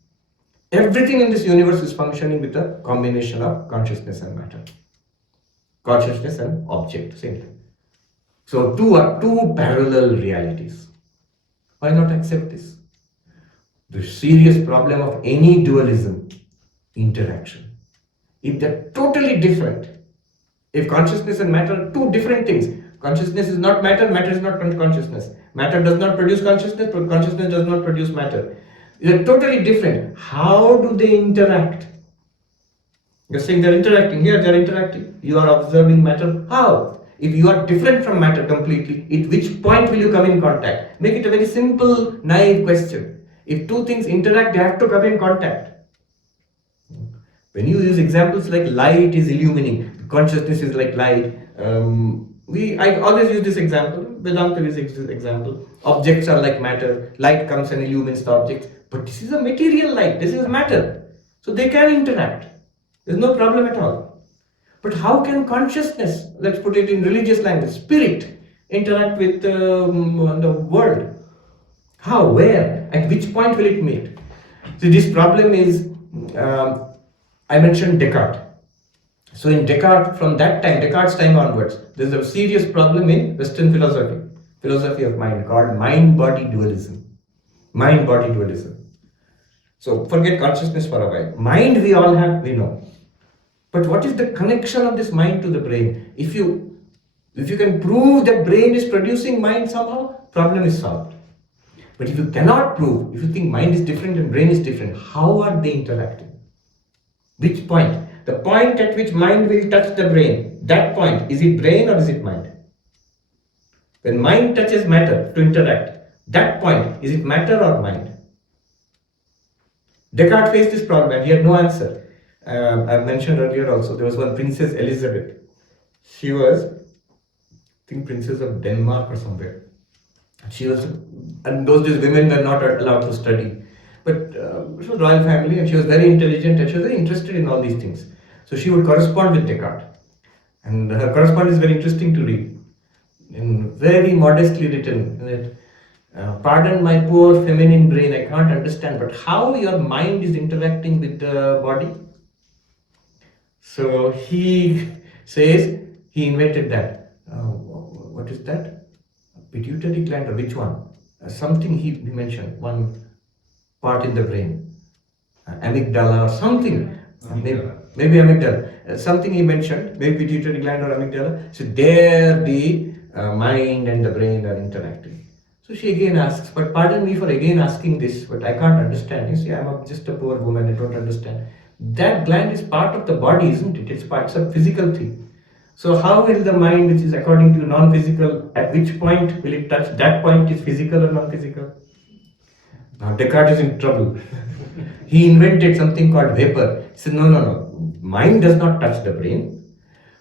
Everything in this universe is functioning with a combination of consciousness and matter. Consciousness and object, same thing. So, two are two parallel realities. Why not accept this? The serious problem of any dualism, interaction. If they're totally different, if consciousness and matter are two different things, consciousness is not matter, matter is not consciousness. Matter does not produce consciousness, but consciousness does not produce matter. They're totally different. How do they interact? You're saying they're interacting. Here they're interacting. You are observing matter. How? If you are different from matter completely, at which point will you come in contact? Make it a very simple, naive question. If two things interact, they have to come in contact. When you use examples like light is illumining, consciousness is like light. I always use this example. Vedanta uses this example. Objects are like matter. Light comes and illumines the objects. But this is a material light. This is matter. So they can interact. There's no problem at all. But how can consciousness, let's put it in religious language, spirit, interact with the world? How? Where? At which point will it meet? See, this problem is, I mentioned Descartes. So in Descartes, from that time, Descartes' time onwards, there's a serious problem in Western philosophy of mind, called mind-body dualism. Mind-body dualism. So forget consciousness for a while. Mind we all have, we know. But what is the connection of this mind to the brain? If you can prove that brain is producing mind somehow, problem is solved. But if you cannot prove, if you think mind is different and brain is different, how are they interacting? Which point? The point at which mind will touch the brain, that point, is it brain or is it mind? When mind touches matter to interact, that point, is it matter or mind? Descartes faced this problem and he had no answer. I mentioned earlier also, there was one Princess Elizabeth. She was, I think, Princess of Denmark or somewhere. She was, in those days women were not allowed to study. But she was royal family and she was very intelligent and she was very interested in all these things. So she would correspond with Descartes. And her correspondence is very interesting to read. And very modestly written that, pardon my poor feminine brain, I can't understand, but how your mind is interacting with the body? So he says he invented that. What is that? Pituitary gland, or which one? Something he mentioned, one part in the brain. Amygdala or something. Maybe amygdala. Something he mentioned, maybe pituitary gland or amygdala. So there the mind and the brain are interacting. So she again asks, but pardon me for again asking this, but I can't understand. You see, I'm just a poor woman, I don't understand. That gland is part of the body, isn't it? It's a physical thing. So how will the mind, which is according to you non-physical, at which point will it touch? That point is physical or non-physical? Now Descartes is in trouble. He invented something called vapor. He said, no. Mind does not touch the brain.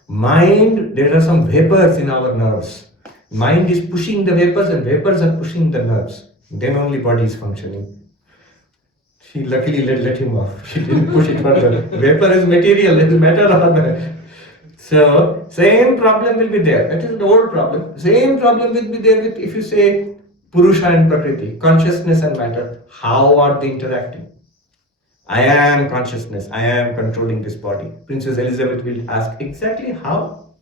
Mind, there are some vapors in our nerves. Mind is pushing the vapors and vapors are pushing the nerves. Then only body is functioning. She luckily let him off. She didn't push it further. Vapor is material, it is matter or matter. So, same problem will be there. That is the old problem. Same problem will be there with, if you say, Purusha and Prakriti, consciousness and matter. How are they interacting? I am consciousness, I am controlling this body. Princess Elizabeth will ask, exactly how?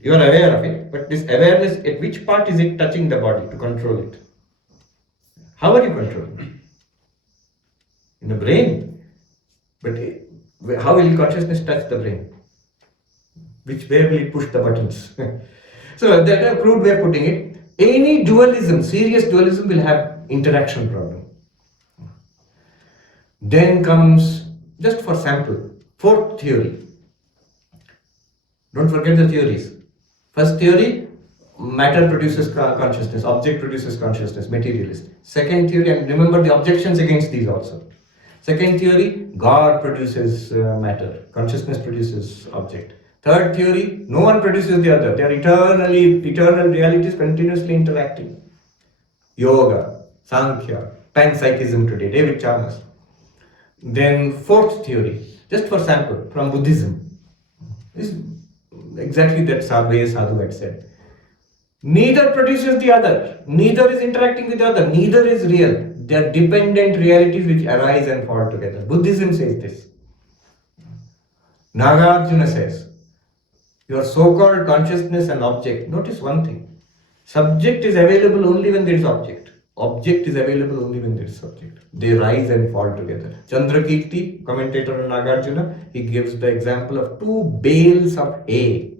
You are aware of it, but this awareness, at which part is it touching the body to control it? How are you controlling it? In the brain. But how will consciousness touch the brain? Where will it push the buttons? So that's a crude way of putting it. Any dualism, serious dualism, will have interaction problem. Then comes, just for sample, fourth theory. Don't forget the theories. First theory, matter produces consciousness, object produces consciousness, materialist. Second theory, and remember the objections against these also. Second theory, God produces matter, consciousness produces object. Third theory, no one produces the other. They are eternal realities continuously interacting. Yoga, Sankhya, panpsychism today, David Chalmers. Then fourth theory, just for sample, from Buddhism. This is exactly that Sadhu had said. Neither produces the other, neither is interacting with the other, neither is real. They are dependent realities which arise and fall together. Buddhism says this. Nagarjuna says, your so-called consciousness and object, notice one thing. Subject is available only when there is object. Object is available only when there is subject. They rise and fall together. Chandrakirti, commentator on Nagarjuna, he gives the example of two bales of hay.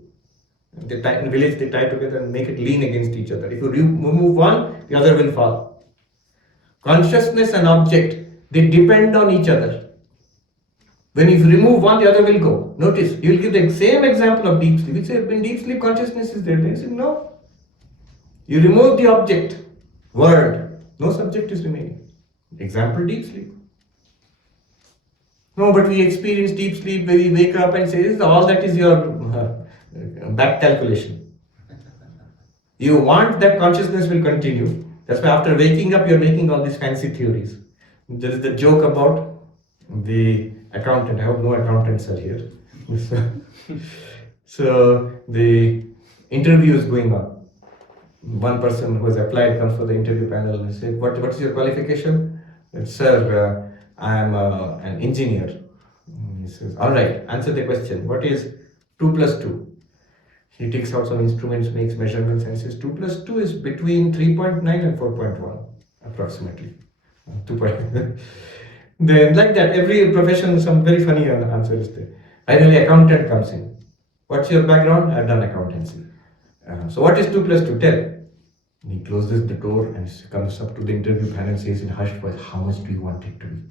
In village they tie together and make it lean against each other. If you remove one, the other will fall. Consciousness and object, they depend on each other. When you remove one, the other will go. Notice, you will give the same example of deep sleep. You say, when deep sleep consciousness is there, then you say, no. You remove the object, word, no subject is remaining. Example, deep sleep. No, but we experience deep sleep where we wake up and say, all that is your back calculation. You want that consciousness will continue. That's why after waking up, you're making all these fancy theories. There is the joke about the accountant. I hope no accountants are here. So the interview is going on. One person who has applied comes for the interview panel and says, what is your qualification? Sir, I am an engineer. He says, all right, answer the question. What is 2 plus 2? He takes out some instruments, makes measurements and says 2 plus 2 is between 3.9 and 4.1 approximately. 2.9. Then like that, every profession, some very funny answer is there. Finally, accountant comes in. What's your background? I've done accountancy. So what is 2 plus 2? Tell. And he closes the door and comes up to the interview panel and says in hushed voice, how much do you want it to be?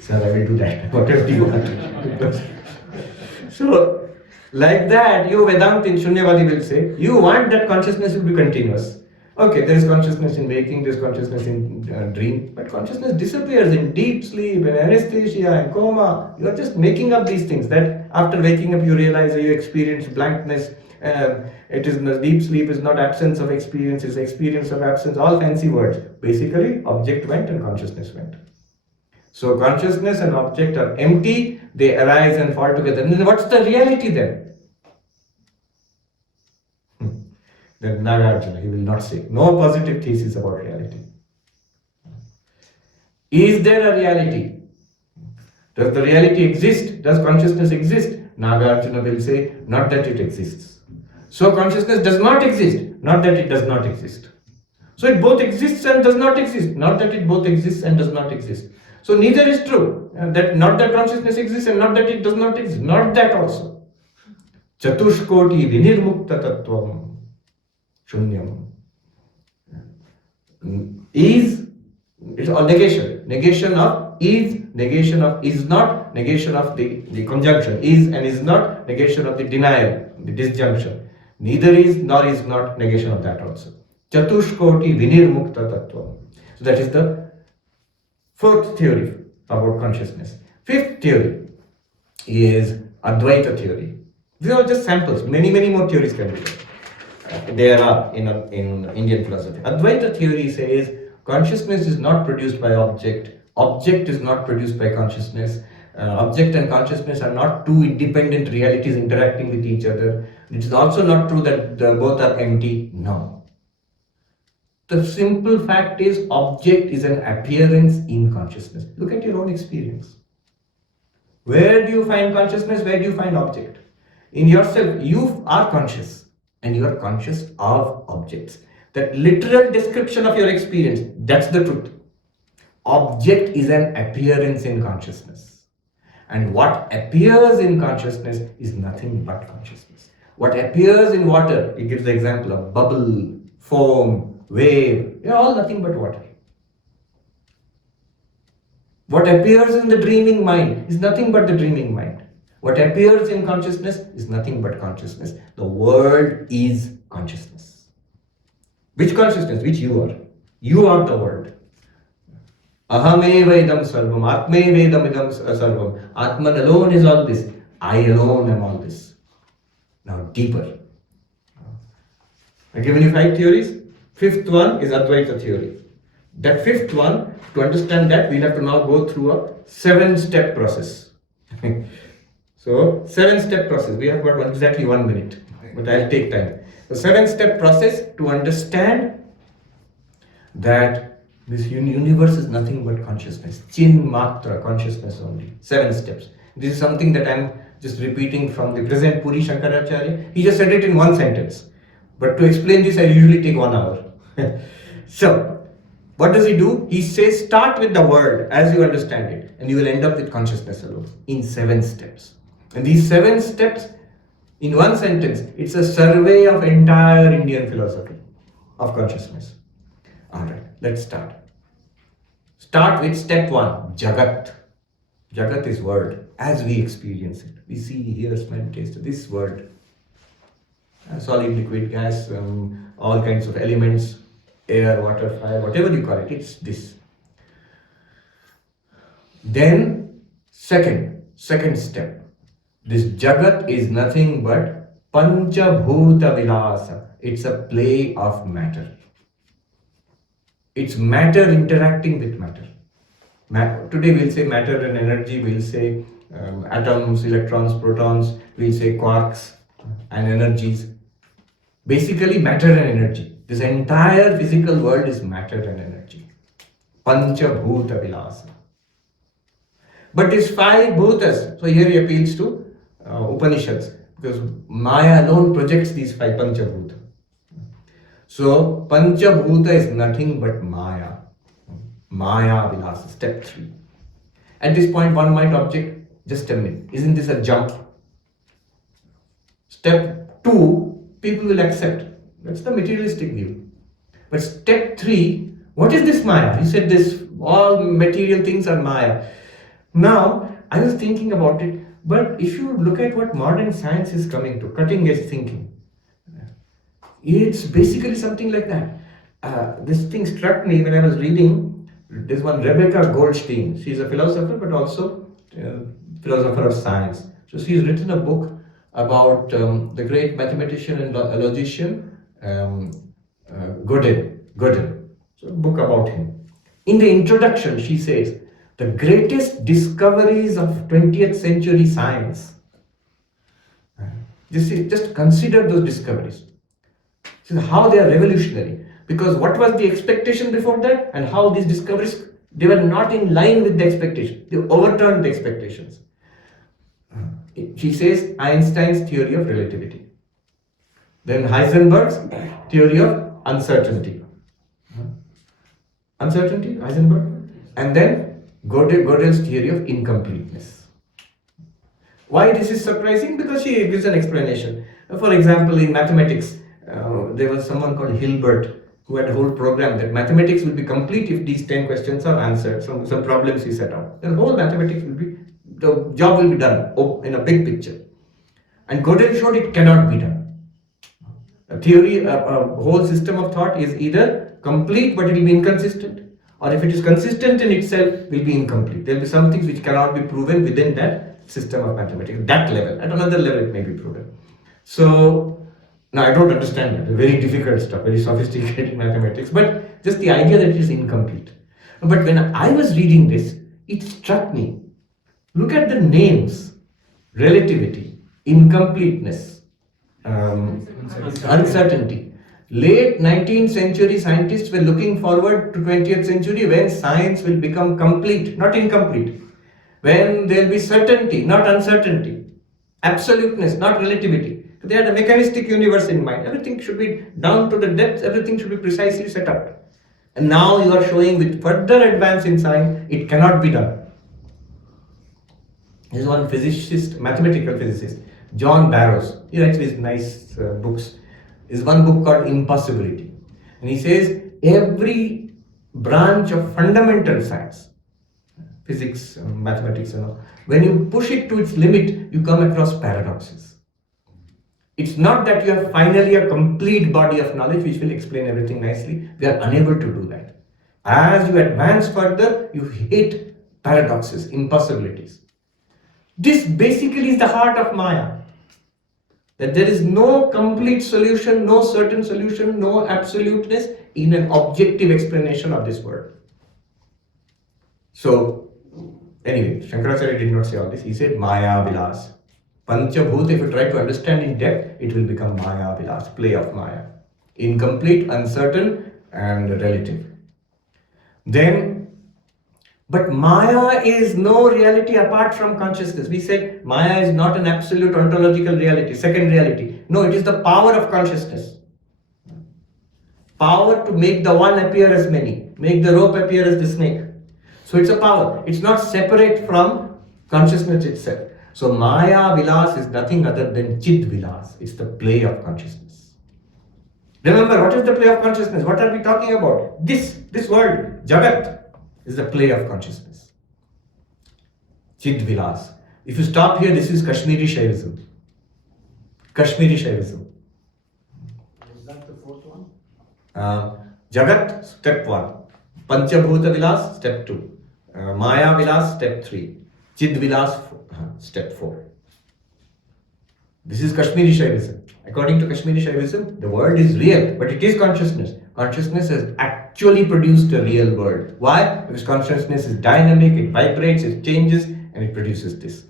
Sir, I will do that. Whatever do you want? So, Like that, you Vedanta in Shunyavadi will say, you want that consciousness to be continuous. Okay, there is consciousness in waking, there is consciousness in dream, but consciousness disappears in deep sleep, in anesthesia, in coma. You are just making up these things that after waking up you realize that you experience blankness. It is deep sleep is not absence of experience, it's experience of absence, all fancy words. Basically, object went and consciousness went. So consciousness and object are empty, they arise and fall together. And then what's the reality then? Then Nagarjuna, he will not say. No positive thesis about reality. Is there a reality? Does the reality exist? Does consciousness exist? Nagarjuna will say, not that it exists. So consciousness does not exist, not that it does not exist. So it both exists and does not exist, not that it both exists and does not exist. So neither is true. That not that consciousness exists and not that it does not exist. Not that also. Chatushkoti vinirmukta tattvam. Shunyam. Is, it's all negation. Negation of is, negation of is not, negation of the conjunction. Is and is not, negation of the denial, the disjunction. Neither is nor is not, negation of that also. Chatushkoti vinirmukta tattvam. So that is the fourth theory about consciousness. Fifth theory is Advaita theory. These are just samples. Many more theories can be there. There are in Indian philosophy. Advaita theory says consciousness is not produced by object, object is not produced by consciousness, object and consciousness are not two independent realities interacting with each other. It is also not true that both are empty. No. The simple fact is object is an appearance in consciousness. Look at your own experience. Where do you find consciousness? Where do you find object? In yourself, you are conscious. And you are conscious of objects. That literal description of your experience, that's the truth. Object is an appearance in consciousness. And what appears in consciousness is nothing but consciousness. What appears in water, it gives the example of bubble, foam, wave, they are all nothing but water. What appears in the dreaming mind is nothing but the dreaming mind. What appears in consciousness is nothing but consciousness. The world is consciousness. Which consciousness? Which you are. You are the world. Ahameva idam sarvam, atmeva idam sarvam. Atman alone is all this. I alone am all this. Now deeper. I've given you 5 theories. Fifth one is Advaita theory. That fifth one, to understand that, we'll have to now go through a 7-step process. So, 7-step process. We have got exactly 1 minute, but I'll take time. The 7-step process to understand that this universe is nothing but consciousness. Chin matra, consciousness only. 7 steps. This is something that I'm just repeating from the present Puri Shankaracharya. He just said it in 1 sentence. But to explain this, I usually take 1 hour. So, what does he do? He says, start with the world as you understand it, and you will end up with consciousness alone in 7 steps. And these 7 steps, in 1 sentence, it's a survey of entire Indian philosophy of consciousness. Alright, let's start. Start with step 1, Jagat. Jagat is world, as we experience it. We see, hear, smell, taste, this world. Solid, liquid, gas, all kinds of elements, air, water, fire, whatever you call it, it's this. Then, second step. This Jagat is nothing but Panchabhuta Vilasa. It's a play of matter. It's matter interacting with matter. Today we'll say matter and energy, we'll say atoms, electrons, protons, we'll say quarks and energies. Basically matter and energy. This entire physical world is matter and energy. Panchabhuta Vilasa. But these 5 bhutas, so here he appeals to Upanishads, because Maya alone projects these 5 Panchabhuta. So, Panchabhuta is nothing but Maya. Maya Vilasa, step 3. At this point, one might object, just a minute, isn't this a jump? Step 2, people will accept. That's the materialistic view. But step 3, what is this Maya? You said this, all material things are Maya. Now, I was thinking about it. But if you look at what modern science is coming to, cutting edge thinking, it's basically something like that. This thing struck me when I was reading. There's one Rebecca Goldstein. She's a philosopher, but also philosopher of science. So she's written a book about the great mathematician and logician Gödel. So a book about him. In the introduction, she says, the greatest discoveries of 20th century science. Just consider those discoveries. How they are revolutionary. Because what was the expectation before that, and how these discoveries, they were not in line with the expectation. They overturned the expectations. She says Einstein's theory of relativity. Then Heisenberg's theory of uncertainty. Heisenberg. And then Gödel's theory of incompleteness. Why this is surprising? Because she gives an explanation. For example, in mathematics, there was someone called Hilbert who had a whole program that mathematics will be complete if these 10 questions are answered. Some problems he set out. The whole mathematics will be, the job will be done in a big picture. And Gödel showed it cannot be done. A theory, a whole system of thought is either complete but it will be inconsistent, or if it is consistent in itself, will be incomplete. There will be some things which cannot be proven within that system of mathematics, that level. At another level, it may be proven. So, now I don't understand that. Very difficult stuff, very sophisticated mathematics, but just the idea that it is incomplete. But when I was reading this, it struck me. Look at the names: relativity, incompleteness, uncertainty. Late 19th century scientists were looking forward to 20th century when science will become complete, not incomplete. When there will be certainty, not uncertainty. Absoluteness, not relativity. They had a mechanistic universe in mind. Everything should be down to the depths, everything should be precisely set up. And now you are showing with further advance in science, it cannot be done. There's one physicist, mathematical physicist, John Barrows. He writes these nice books. There's one book called Impossibility. And he says every branch of fundamental science, physics, mathematics, when you push it to its limit, you come across paradoxes. It's not that you have finally a complete body of knowledge which will explain everything nicely. We are unable to do that. As you advance further, you hit paradoxes, impossibilities. This basically is the heart of Maya. That there is no complete solution, no certain solution, no absoluteness in an objective explanation of this world. So, anyway, Shankaracharya did not say all this. He said Maya Vilas. Panchabhuta, if you try to understand in depth, it will become Maya Vilas, play of Maya. Incomplete, uncertain, and relative. But Maya is no reality apart from consciousness. We said Maya is not an absolute ontological reality, second reality. No, it is the power of consciousness. Power to make the one appear as many, make the rope appear as the snake. So it's a power. It's not separate from consciousness itself. So Maya Vilas is nothing other than Chid Vilas. It's the play of consciousness. Remember, what is the play of consciousness? What are we talking about? This world, Jagat, is the play of consciousness. Chid Vilas. If you stop here, this is Kashmiri Shaivism. Kashmiri Shaivism. Is that the fourth one? Jagat, step 1. Panchabhuta Vilas, step 2. Maya Vilas, step 3. Chid Vilas, step 4. This is Kashmiri Shaivism. According to Kashmiri Shaivism, the world is real, but it is consciousness. Consciousness has actually produced a real world. Why? Because consciousness is dynamic, it vibrates, it changes, and it produces this.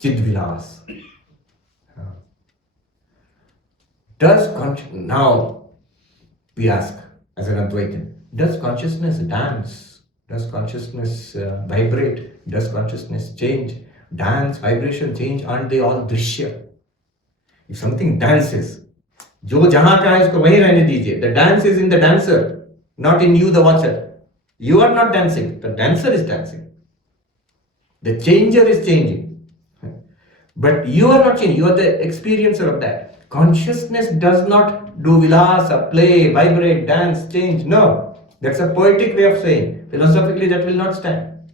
Chid Vilas. Now we ask, as an Advaitin, does consciousness dance? Does consciousness vibrate? Does consciousness change? Dance, vibration, change, aren't they all Drishya? If something dances, jo jahan ka hai usko wahi rehne dijiye. The dance is in the dancer, not in you, the watcher. You are not dancing, the dancer is dancing. The changer is changing. But you are not changing, you are the experiencer of that. Consciousness does not do vilasa, play, vibrate, dance, change. No, that's a poetic way of saying. Philosophically, that will not stand.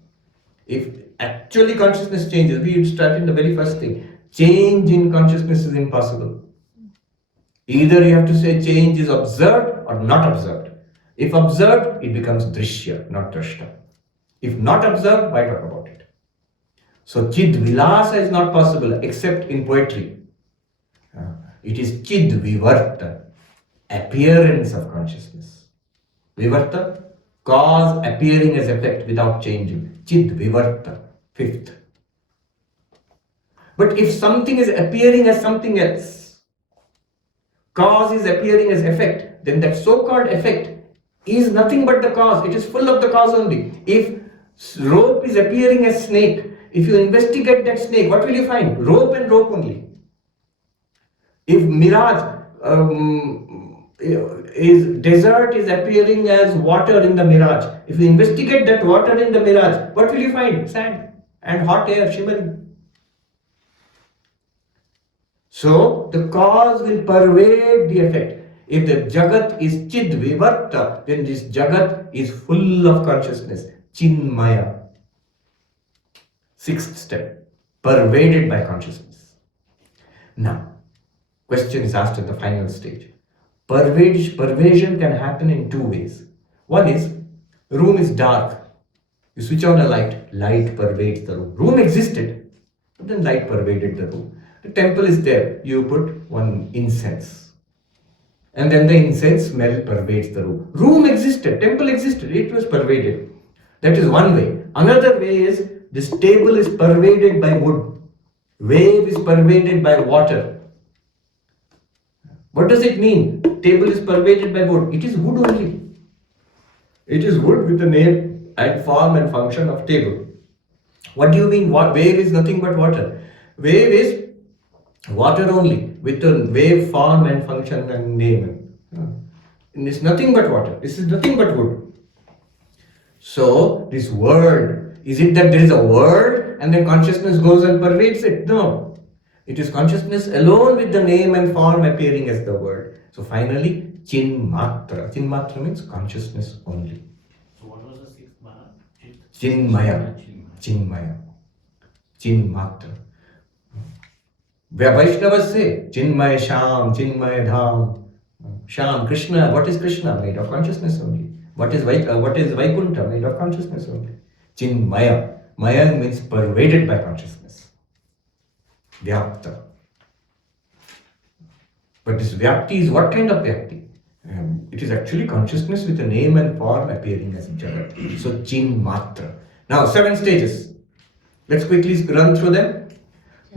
If actually consciousness changes. We started the very first thing. Change in consciousness is impossible. Either you have to say change is observed or not observed. If observed, it becomes drishya, not drashta. If not observed, why talk about it? So chid vilasa is not possible except in poetry. It is chid vivarta, appearance of consciousness. Vivarta, cause appearing as effect without changing. Chid vivarta, fifth. But if something is appearing as something else, cause is appearing as effect, then that so-called effect is nothing but the cause. It is full of the cause only. If rope is appearing as snake, if you investigate that snake, what will you find? Rope and rope only. If mirage is desert is appearing as water in the mirage, if you investigate that water in the mirage, what will you find? Sand and hot air shimmering. So the cause will pervade the effect. If the Jagat is Chid Vivarta, then this Jagat is full of consciousness. Chinmaya. Sixth step. Pervaded by consciousness. Now, question is asked at the final stage. Pervasion can happen in two ways. One is, room is dark. You switch on a light, light pervades the room. Room existed, but then light pervaded the room. The temple is there, you put one incense. And then the incense smell pervades the room. Room existed, temple existed, it was pervaded. That is one way. Another way is, this table is pervaded by wood. Wave is pervaded by water. What does it mean? Table is pervaded by wood. It is wood only. It is wood with the name and form and function of table. What do you mean? Wave is nothing but water. Wave is water only with the wave form and function and name. And it's nothing but water. This is nothing but wood. So this world, is it that there is a world and then consciousness goes and pervades it? No. It is consciousness alone with the name and form appearing as the word. So finally, Chinmatra. Chinmatra means consciousness only. So what was the sixth mana? Chinmaya. Chinmaya. Chinmatra. Vaishnavas say, Chinmaya Sham, Chinmaya Dham. Sham, Krishna. What is Krishna? Made of consciousness only. What is Vaikunta? Made of consciousness only. Chinmaya. Maya means pervaded by consciousness. Vyapta. But this Vyapti is what kind of Vyapti? It is actually consciousness with a name and form appearing as Jagat. So Chinmatra. Now 7 stages. Let's quickly run through them.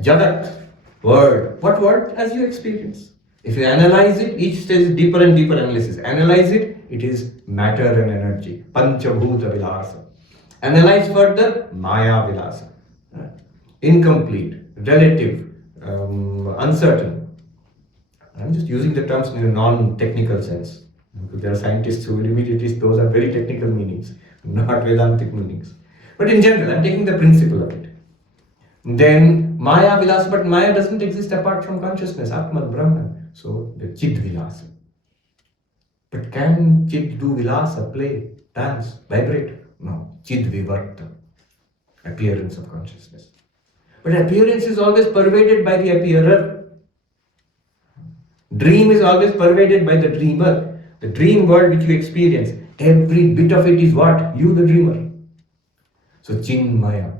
Jagat. Word. What word? As you experience. If you analyze it, each stage is deeper and deeper analysis. Analyze it, it is matter and energy. Panchabhuta Vilasa. Analyze further, Maya Vilasa. Incomplete, relative, uncertain. I'm just using the terms in a non-technical sense. Because there are scientists who will immediately, those are very technical meanings, not Vedantic meanings. But in general, I'm taking the principle of it. Then Maya Vilasa, but Maya doesn't exist apart from consciousness, Atman, Brahman. So the Chid Vilasa. But can Chid do Vilasa, play, dance, vibrate? No. Chid Vivarta, appearance of consciousness. But appearance is always pervaded by the appearer. Dream is always pervaded by the dreamer. The dream world which you experience, every bit of it is what? You the dreamer. So Chinmaya.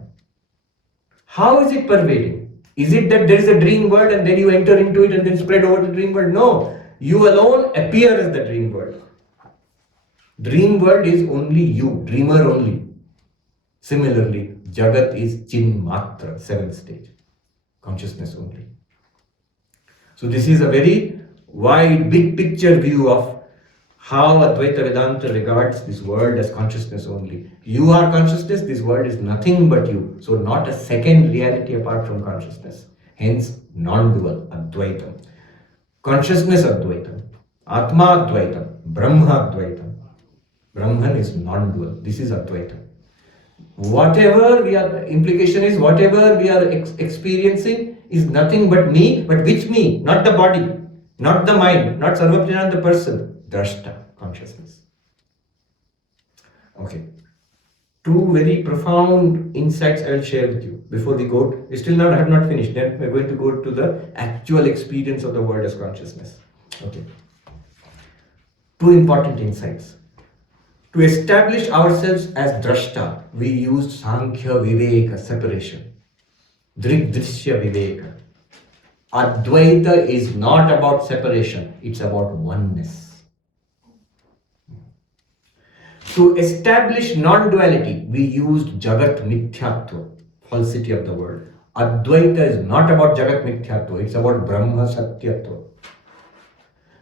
How is it pervading? Is it that there is a dream world and then you enter into it and then spread over the dream world? No. You alone appear as the dream world. Dream world is only you, dreamer only. Similarly, Jagat is Chinmatra, 7th stage. Consciousness only. So this is a very wide, big picture view of how Advaita Vedanta regards this world as consciousness only. You are consciousness, this world is nothing but you. So not a second reality apart from consciousness. Hence, non-dual, Advaitam. Consciousness Advaitam. Atma Advaitam. Brahma Advaitam. Brahman is non-dual. This is Advaitam. Whatever we are, implication is whatever we are experiencing is nothing but me, but which me? Not the body, not the mind, not Sarvapriyananda the person. Drashta, consciousness. Okay. two very profound insights I will share with you before we go. I have not finished. Then we're going to go to the actual experience of the world as consciousness. Okay. Two important insights. To establish ourselves as drashta, we used Sankhya Viveka, separation. Drig Drishya Viveka. Advaita is not about separation, it's about oneness. To establish non-duality, we used Jagat Mithyatva, falsity of the world. Advaita is not about Jagat Mithyatva, it's about Brahma Satyatva.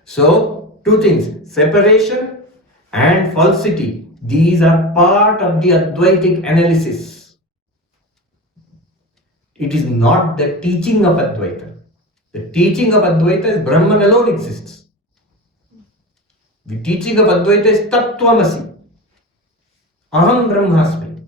So, two things, separation and falsity, these are part of the Advaitic analysis. It is not the teaching of Advaita. The teaching of Advaita is Brahman alone exists. The teaching of Advaita is Tattvamasi. Aham Brahmasmi.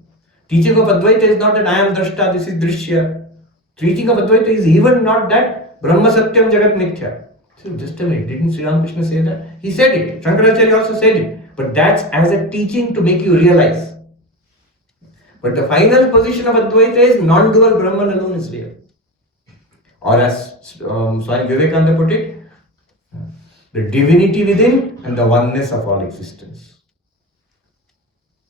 Teaching of Advaita is not that I am Drashta, this is Drishya. Teaching of Advaita is even not that Brahma Satyam Jagat Mithya. So just a minute, didn't Sri Ramakrishna say that? He said it. Shankaracharya also said it. But that's as a teaching to make you realize. But the final position of Advaita is non-dual Brahman alone is real. Or as Swami Vivekananda put it, the divinity within and the oneness of all existence.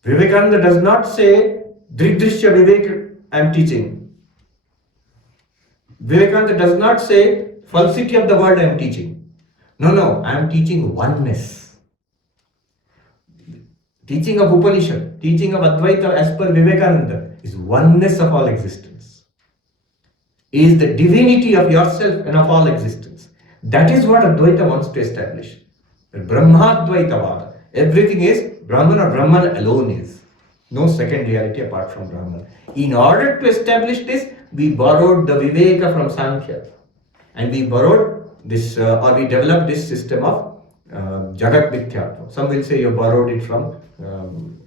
Vivekananda does not say, Drig Drishya Viveka I am teaching. Vivekananda does not say, falsity of the world I am teaching. No, I am teaching oneness. Teaching of Upanishad, teaching of Advaita as per Vivekananda is oneness of all existence. Is the divinity of yourself and of all existence. That is what Advaita wants to establish. Brahma-Advaitavada. Everything is Brahman or Brahman alone is. No second reality apart from Brahman. In order to establish this, we borrowed the Viveka from Sankhya. And we borrowed this, or we developed this system of Jagat Mithyatva. Some will say you borrowed it from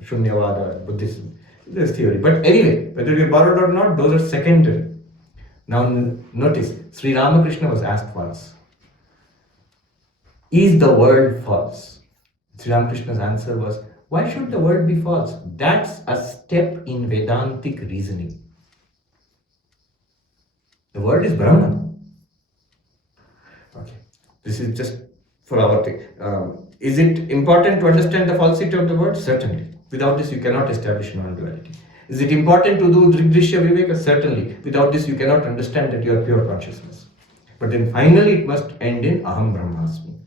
Shunyavada, Buddhism. This theory. But anyway, whether we borrowed or not, those are secondary. Now notice, Sri Ramakrishna was asked once, is the world false? Sri Ramakrishna's answer was, why should the world be false? That's a step in Vedantic reasoning. The world is Brahman. Okay, this is just for our thing. Is it important to understand the falsity of the world? Certainly. Without this, you cannot establish non-duality. Is it important to do Drig Drishya Viveka? Certainly. Without this, you cannot understand that you are pure consciousness. But then finally, it must end in Aham Brahmasmi.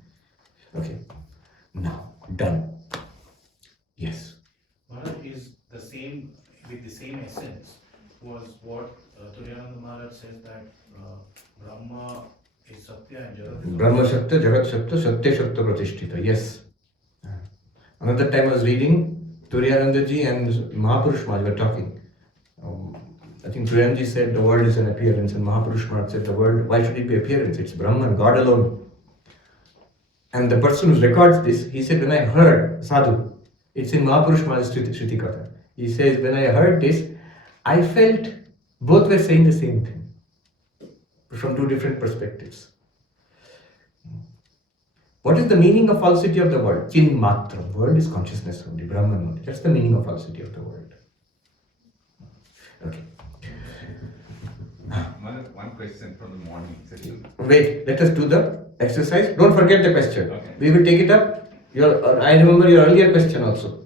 Okay. Now, done. Yes. Maharaj is the same, with the same essence, was what Turiyananda Maharaj says that Brahma is Satya and Jagat. Brahma Satya, Jagat Satya, Satya Satya Pratishtita. Yes. Another time I was reading, Turiyanandaji and Mahapurush Maharaj were talking. I think Turiyanandaji said the world is an appearance, and Mahapurush Maharaj said the world, why should it be appearance? It's Brahman, God alone. And the person who records this, he said, when I heard Sadhu, it's in Mahapurush Maharaj's Shruti Katha. He says, when I heard this, I felt both were saying the same thing from two different perspectives. What is the meaning of falsity of the world? Chin matra. World is consciousness only, Brahman only. That's the meaning of falsity of the world. Okay. One question from the morning session. Wait, let us do the exercise. Don't forget the question. Okay. We will take it up. I remember your earlier question also.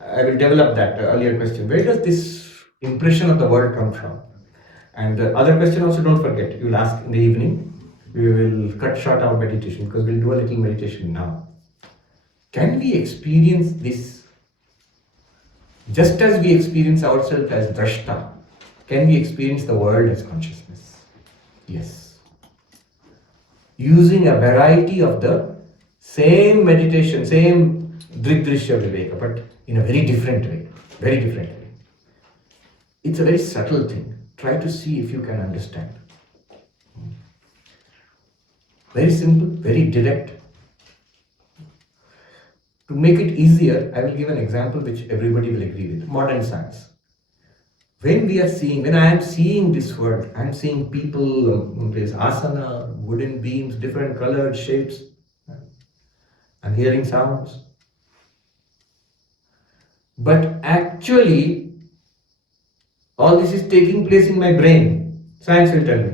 I will develop that earlier question. Where does this impression of the world come from? And the other question also, don't forget. You will ask in the evening. We will cut short our meditation because we'll do a little meditation now. Can we experience this just as we experience ourselves as drashta? Can we experience the world as consciousness? Yes. Using a variety of the same meditation, same Drig Drishya Viveka, but in a very different way. Very different way. It's a very subtle thing. Try to see if you can understand. Very simple, very direct. To make it easier, I will give an example which everybody will agree with. Modern science. When I am seeing this world, I am seeing people, there's asana, wooden beams, different colored shapes. I'm hearing sounds. But actually, all this is taking place in my brain. Science will tell me.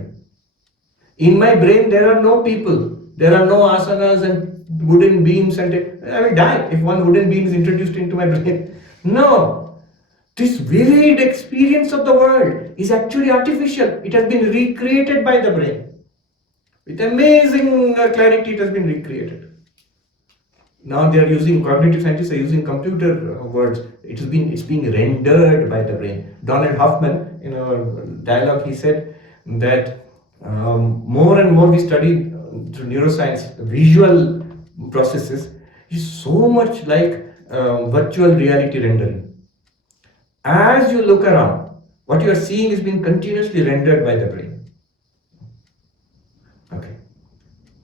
In my brain, there are no people. There are no asanas and wooden beams, and I will die if one wooden beam is introduced into my brain. No. This vivid experience of the world is actually artificial. It has been recreated by the brain. With amazing clarity, it has been recreated. Now they are using, cognitive scientists are using computer words. It's being rendered by the brain. Donald Hoffman, in a dialogue, he said that more and more we study through neuroscience, visual processes is so much like virtual reality rendering. As you look around, what you are seeing is being continuously rendered by the brain. Okay.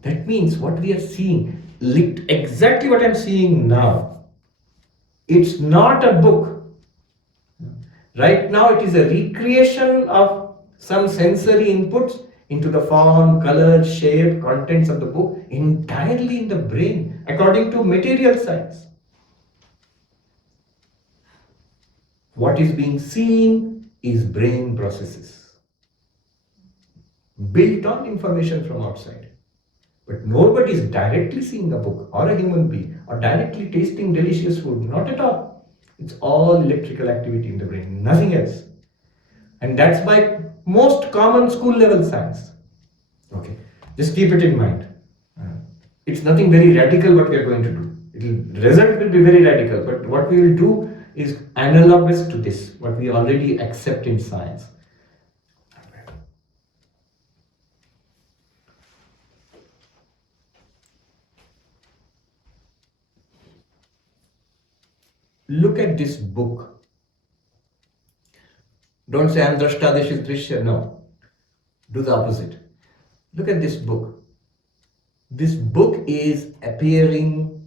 That means what we are seeing, exactly what I'm seeing now, it's not a book. Right now it is a recreation of some sensory inputs into the form, color, shape, contents of the book, entirely in the brain, according to material science. What is being seen is brain processes, built on information from outside. But nobody is directly seeing a book or a human being or directly tasting delicious food. Not at all. It's all electrical activity in the brain, nothing else. And that's by most common school level science. Okay, just keep it in mind. It's nothing very radical what we are going to do. The result will be very radical, but what we will do is analogous to this, what we already accept in science. Look at this book. Don't say I'm drashta, this is drishya. No. Do the opposite. Look at this book. This book is appearing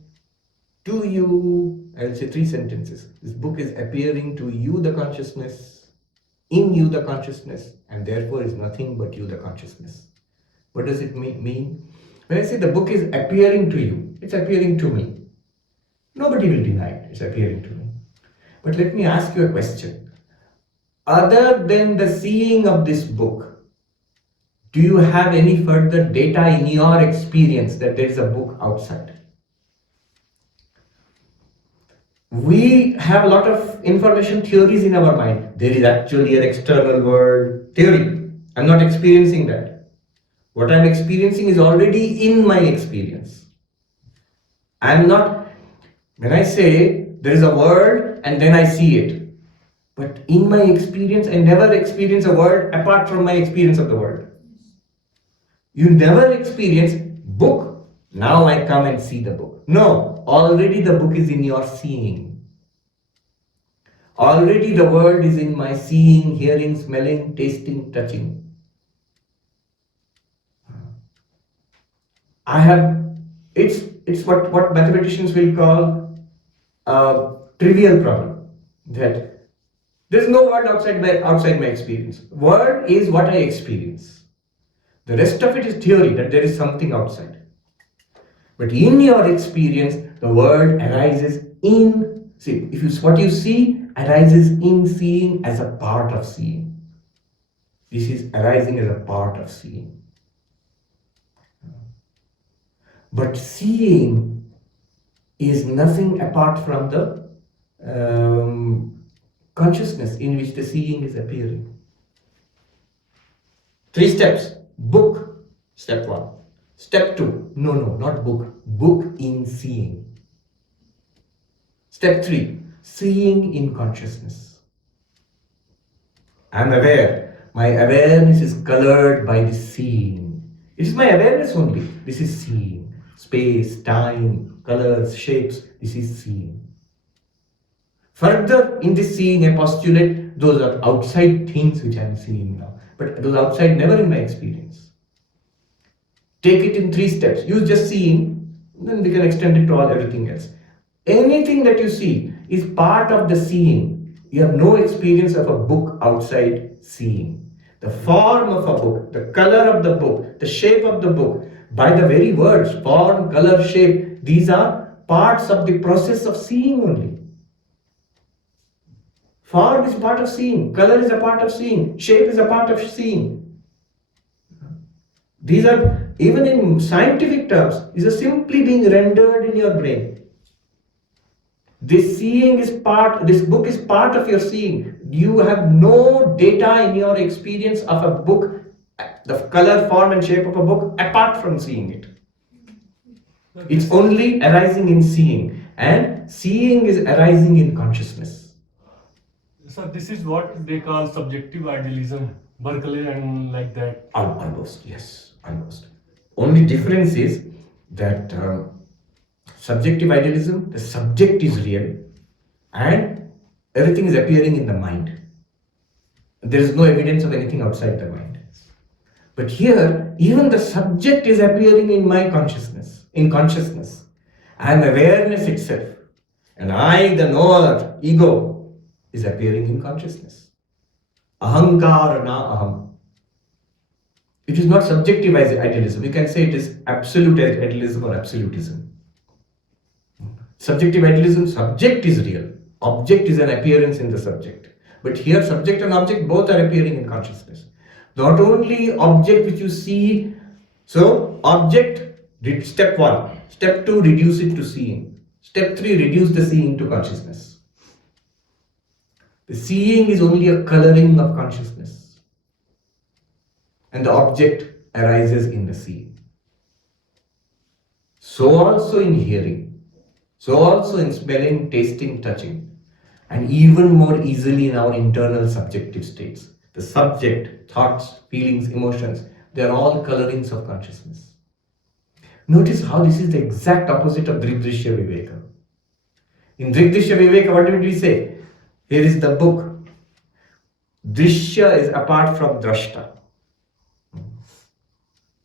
to you. I will say 3 sentences. This book is appearing to you, the consciousness, in you, the consciousness, and therefore is nothing but you, the consciousness. What does it mean? When I say the book is appearing to you, it's appearing to me. Nobody will deny it. It's appearing to me. But let me ask you a question. Other than the seeing of this book, do you have any further data in your experience that there is a book outside? We have a lot of information theories in our mind. There is actually an external world theory. I'm not experiencing that. What I'm experiencing is already in my experience. I'm not. When I say there is a world and then I see it, but in my experience, I never experience a world apart from my experience of the world. You never experience book, now I come and see the book. No, already the book is in your seeing. Already the world is in my seeing, hearing, smelling, tasting, touching. It's what mathematicians will call a trivial problem, that there's no world outside my experience. World is what I experience. The rest of it is theory, that there is something outside. But in your experience, the world arises in, what you see arises in seeing as a part of seeing. This is arising as a part of seeing. But seeing is nothing apart from the consciousness in which the seeing is appearing. 3 steps. Book, step 1. Step 2, no, not book. Book in seeing. Step 3, seeing in consciousness. I'm aware. My awareness is colored by this seeing. It is my awareness only. This is seeing. Space, time, colors, shapes, this is seeing. Further in this seeing, I postulate those are outside things which I am seeing now. But those outside never in my experience. Take it in 3 steps. Use just seeing, then we can extend it to everything else. Anything that you see is part of the seeing. You have no experience of a book outside seeing. The form of a book, the color of the book, the shape of the book, by the very words, form, color, shape, these are parts of the process of seeing only. Form is part of seeing, color is a part of seeing, shape is a part of seeing. These are, even in scientific terms, these are simply being rendered in your brain. This seeing is part, this book is part of your seeing. You have no data in your experience of a book, the color, form and shape of a book, apart from seeing it. It's only arising in seeing, and seeing is arising in consciousness. So this is what they call subjective idealism, Berkeley and like that. Almost, yes, almost. Only difference is that subjective idealism, the subject is real and everything is appearing in the mind. There is no evidence of anything outside the mind. But here, even the subject is appearing in my consciousness, in consciousness. I am awareness itself. And I, the knower, ego, is appearing in consciousness. Ahankara na aham. It is not subjective idealism. You can say it is absolute idealism or absolutism. Subjective idealism, subject is real. Object is an appearance in the subject. But here, subject and object both are appearing in consciousness. Not only object which you see, so object, step 1. Step 2, reduce it to seeing. Step 3, reduce the seeing to consciousness. The seeing is only a coloring of consciousness. And the object arises in the seeing. So also in hearing. So also in smelling, tasting, touching. And even more easily in our internal subjective states. The subject, thoughts, feelings, emotions, they are all colorings of consciousness. Notice how this is the exact opposite of Drig Drishya Viveka. In Drig Drishya Viveka, what did we say? Here is the book. Drishya is apart from drashta.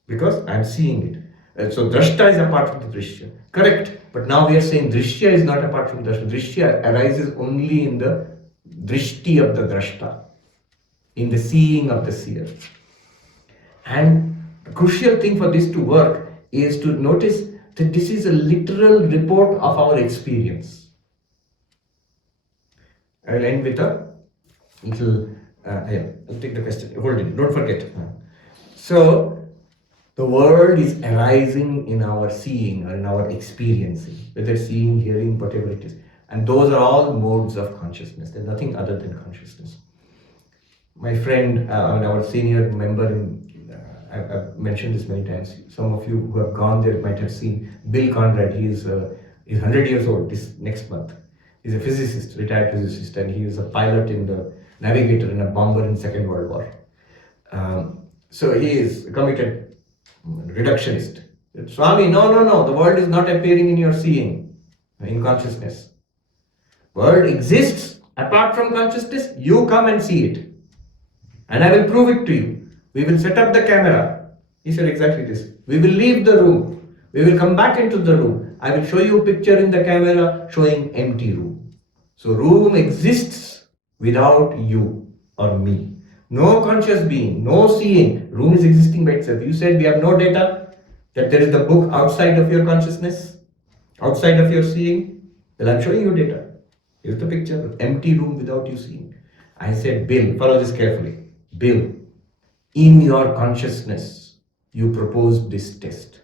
Because I am seeing it. So drashta is apart from the drishya. Correct. But now we are saying drishya is not apart from drashta. Drishya arises only in the drishti of the drashta. In the seeing of the seer. And the crucial thing for this to work is to notice that this is a literal report of our experience. I will end with a little, I'll take the question, hold it, don't forget. So, the world is arising in our seeing or in our experiencing, whether seeing, hearing, whatever it is. And those are all modes of consciousness. There's nothing other than consciousness. My friend and our senior member, I've mentioned this many times. Some of you who have gone there might have seen Bill Conrad. He's 100 years old this next month. He's a physicist, retired physicist, and he was a pilot in the navigator in a bomber in Second World War. So he is a committed reductionist. Swami, no, the world is not appearing in your seeing, in consciousness. World exists apart from consciousness. You come and see it. And I will prove it to you. We will set up the camera. He said exactly this. We will leave the room. We will come back into the room. I will show you a picture in the camera showing empty room. So room exists without you or me. No conscious being, no seeing. Room is existing by itself. You said we have no data, that there is the book outside of your consciousness, outside of your seeing. Well, I'm showing you data. Here's the picture, empty room without you seeing. I said, Bill, follow this carefully. Bill, in your consciousness, you proposed this test.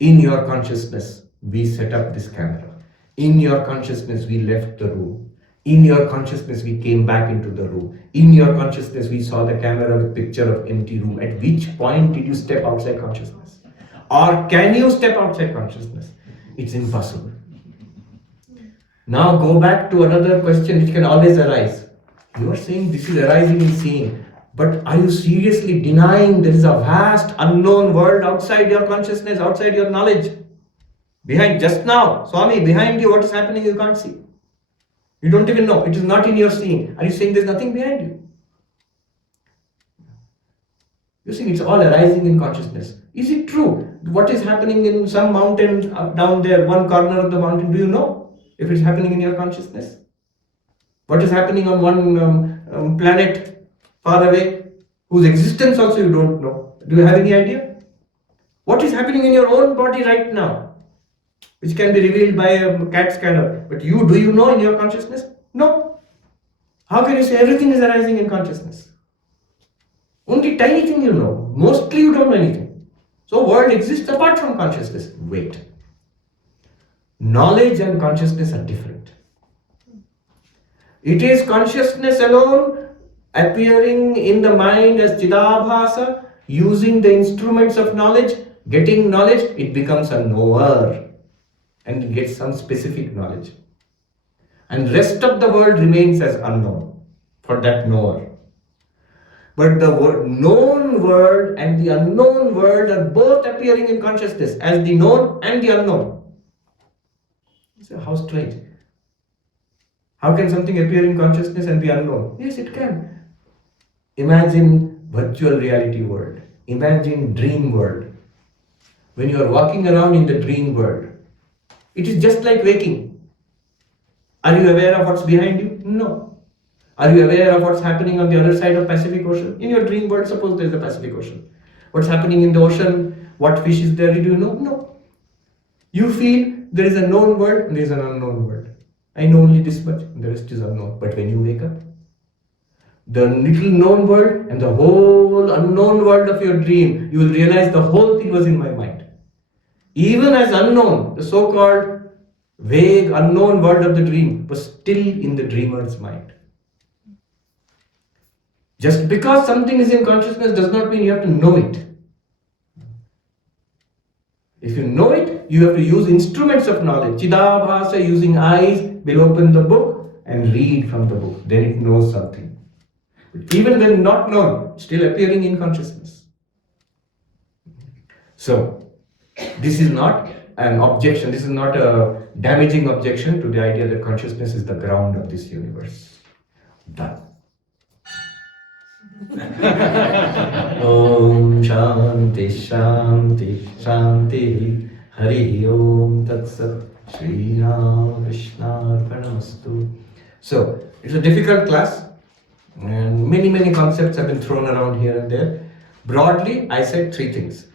In your consciousness, we set up this camera. In your consciousness, we left the room. In your consciousness, we came back into the room. In your consciousness, we saw the camera with picture of empty room. At which point did you step outside consciousness? Or can you step outside consciousness? It's impossible. Now go back to another question which can always arise. You are saying this is arising in seeing. But are you seriously denying there is a vast unknown world outside your consciousness, outside your knowledge? Behind, just now, Swami, behind you, what is happening you can't see. You don't even know. It is not in your seeing. Are you saying there's nothing behind you? You're saying it's all arising in consciousness. Is it true? What is happening in some mountain down there, one corner of the mountain, do you know if it's happening in your consciousness? What is happening on one planet far away, whose existence also you don't know? Do you have any idea? What is happening in your own body right now, which can be revealed by a CAT scanner? But do you know in your consciousness? No. How can you say everything is arising in consciousness? Only tiny thing you know. Mostly you don't know anything. So world exists apart from consciousness. Wait. Knowledge and consciousness are different. It is consciousness alone appearing in the mind as Chidabhasa, using the instruments of knowledge, getting knowledge, it becomes a knower and it gets some specific knowledge. And rest of the world remains as unknown for that knower. But the known world and the unknown world are both appearing in consciousness as the known and the unknown. So how strange. How can something appear in consciousness and be unknown? Yes, it can. Imagine virtual reality world. Imagine dream world. When you are walking around in the dream world, it is just like waking. Are you aware of what's behind you? No. Are you aware of what's happening on the other side of Pacific Ocean? In your dream world, suppose there is a Pacific Ocean. What's happening in the ocean? What fish is there? Do you know? No. You feel there is a known world and there is an unknown world. I know only this much, and the rest is unknown. But when you wake up, the little known world and the whole unknown world of your dream, you will realize the whole thing was in my mind. Even as unknown, the so-called vague, unknown world of the dream was still in the dreamer's mind. Just because something is in consciousness does not mean you have to know it. If you know it, you have to use instruments of knowledge. Chidabhasa, using eyes, will open the book and read from the book. Then it knows something. But even when not known, still appearing in consciousness. So, this is not an objection, this is not a damaging objection to the idea that consciousness is the ground of this universe. Done. Om Shanti Shanti Shanti Hari Om Tat Sat Sri Ramakrishna Arpanamastu. So, it's a difficult class and many concepts have been thrown around here and there. Broadly, I said three things.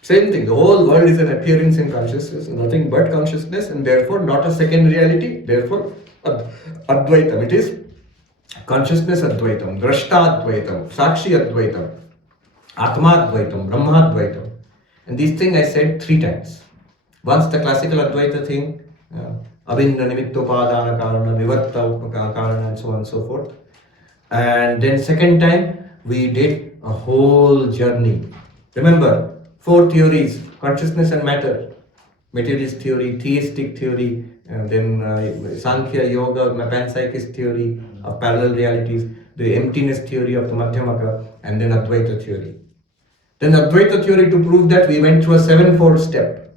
Same thing, the whole world is an appearance in consciousness, nothing but consciousness, and therefore not a second reality, therefore Advaitam. It is consciousness Advaitam, Drashta Advaitam, Sakshi Advaitam, Atma Advaitam, Brahma Advaitam. And these things I said three times. Once the classical Advaita thing, Abhinna Nimittopadana Karana, Vivarta Karana, and so on and so forth. And then second time, we did a whole journey. Remember, 4 theories, consciousness and matter, materialist theory, theistic theory, and then Sankhya, Yoga, panpsychist theory of parallel realities, the emptiness theory of the Madhyamaka, and then Advaita theory. Then Advaita theory, to prove that, we went through a 7-fold step.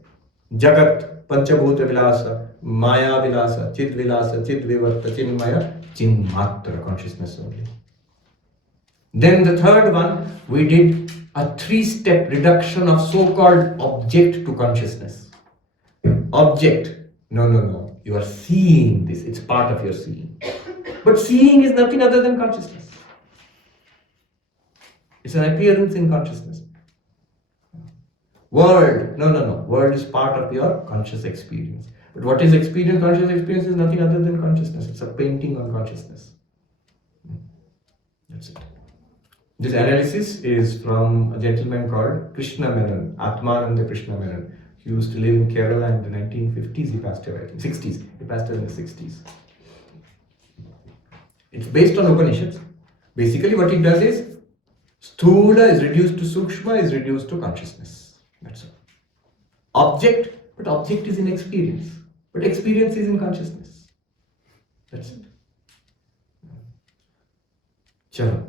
Jagat, Panchabhuta Vilasa, Maya Vilasa, Chid Vilasa, Chid Vivarta, Chinmaya, Chinmatra, consciousness only. Then the third one, we did a 3-step reduction of so-called object to consciousness. Object, no, you are seeing this, it's part of your seeing. But seeing is nothing other than consciousness. It's an appearance in consciousness. World, no, world is part of your conscious experience. But what is experience? Conscious experience is nothing other than consciousness. It's a painting on consciousness. That's it. This analysis is from a gentleman called Krishna Menon, Atmananda Krishna Menon. He used to live in Kerala in the 1950s, he passed away, I think, 60s. He passed away in the 60s. It's based on Upanishads. Basically what it does is, Sthula is reduced to Sukshma, is reduced to consciousness. That's all. Object, but object is in experience. But experience is in consciousness. That's it. Chalo.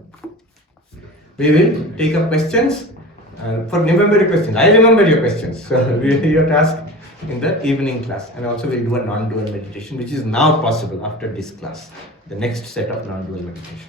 We will take up questions. For remember your questions. I remember your questions. So we will your task in the evening class. And also we'll do a non-dual meditation, which is now possible after this class. The next set of non-dual meditation.